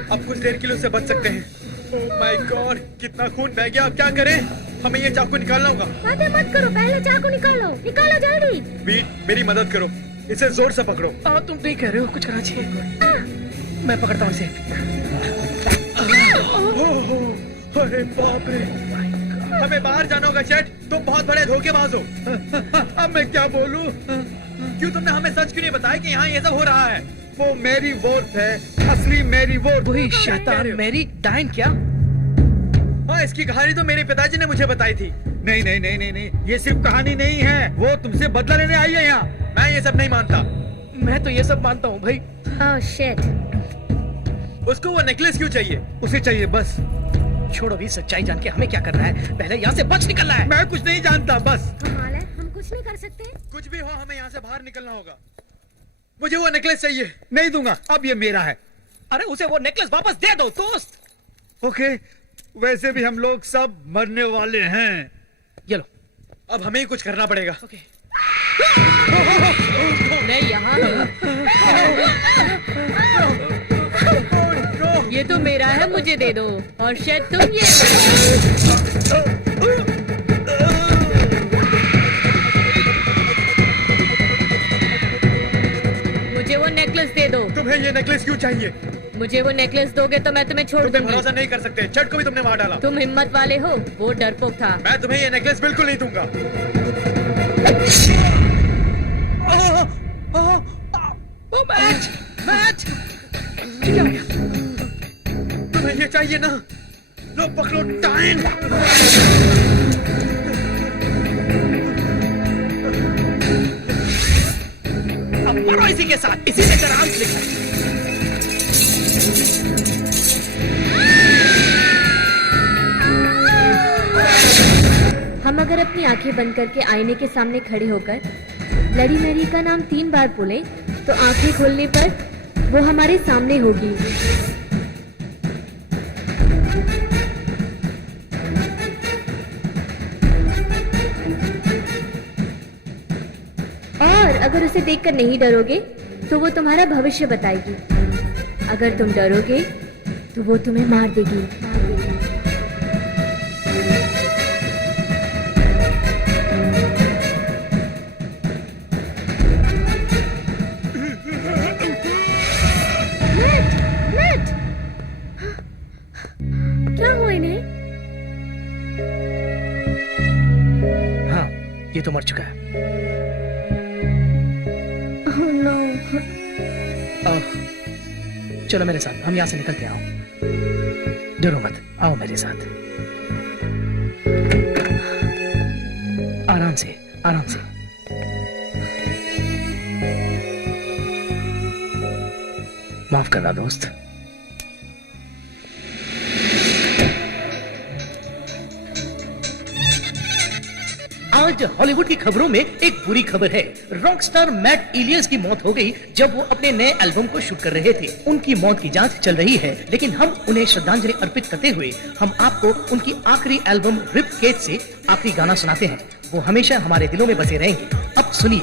अब कुछ देर के लिए उससे बच सकते हैं। ओह माय गॉड, कितना खून बह गया। अब क्या करें? हमें ये चाकू निकालना होगा। बातें मत करो, पहले चाकू निकालो, निकालो जल्दी। बीट, मेरी मदद करो, इसे जोर से पकड़ो। तुम नहीं कह रहे हो, कुछ करना चाहिए। मैं पकड़ता हूँ इसे। ओह, अरे बाप रे, हमें बाहर जाना होगा चैट। तुम बहुत बड़े धोखेबाज हो। अब मैं क्या बोलूं? क्यों तुमने हमें सच क्यों नहीं बताया कि यहाँ ये सब हो रहा है? वो मेरी वोट है, असली मेरी वोट। वही शैतान मेरी डाइन क्या? हाँ, इसकी कहानी तो मेरे पिताजी ने मुझे बताई थी। नहीं नहीं नहीं नहीं नहीं, ये सिर्फ कहानी नहीं है, वो तुमसे बदला लेने आई है यहाँ। मैं ये सब नहीं मानता। मैं तो ये सब मानता हूँ भाई। Oh shit. उसको वो नेकलेस क्यों चाहिए? उसे चाहिए बस। छोड़ो भी, सच्चाई जान के हमें क्या करना है? पहले यहाँ से बच निकलना है। मैं कुछ नहीं जानता, बस। कमाल है, हम कुछ नहीं कर सकते। कुछ भी हो, हमें यहाँ से बाहर निकलना होगा। मुझे वो नेकलेस चाहिए। नहीं दूंगा, अब ये मेरा है। अरे उसे वो नेकलेस वापस दे दो दोस्त। ओके, वैसे भी हम लोग सब मरने वाले हैं। ये लो। अब हमें ही कुछ करना पड़ेगा। ओके। मैं यहाँ हूँ। ये तो मेरा है, मुझे दे दो। और शायद तुम ये मुझे वो नेकलेस दे दो। तुम्हें ये नेकलेस क्यों चाहिए? मुझे वो नेकलेस दोगे तो मैं तुम्हें छोड़ तुम पे दूंगी। भरोसा नहीं कर सकते। चट को भी तुमने मार डाला। तुम हिम्मत वाले हो, वो डरपोक था। मैं तुम्हें ये नेकलेस बिल्कुल नहीं दूंगा। मैच मैच तुम्हें ये चाहिए ना? लो पकड़ो टाइम। अब मरो इसी के साथ, इसी से तेरा अंत लिखा है। हम अगर अपनी आंखें बंद करके आईने के सामने खड़े होकर ब्लडी मैरी का नाम 3 बार बोलें, तो आंखें खोलने पर वो हमारे सामने होगी। और अगर उसे देखकर नहीं डरोगे तो वो तुम्हारा भविष्य बताएगी। अगर तुम डरोगे तो वो तुम्हें मार देगी। क्या हुआ इन्हें? हाँ, ये तो मर चुका है। Oh no. चलो मेरे साथ, हम यहाँ से निकलते आओ। डरो मत, आओ मेरे साथ। आराम से, आराम से। माफ करना दोस्त। आज हॉलीवुड की खबरों में एक बुरी खबर है। रॉक स्टार मैट इलियस की मौत हो गई जब वो अपने नए एल्बम को शूट कर रहे थे। उनकी मौत की जांच चल रही है, लेकिन हम उन्हें श्रद्धांजलि अर्पित करते हुए हम आपको उनकी आखिरी एल्बम रिप केज से आखिरी गाना सुनाते हैं। वो हमेशा हमारे दिलों में बसे रहेंगे। अब सुनिए।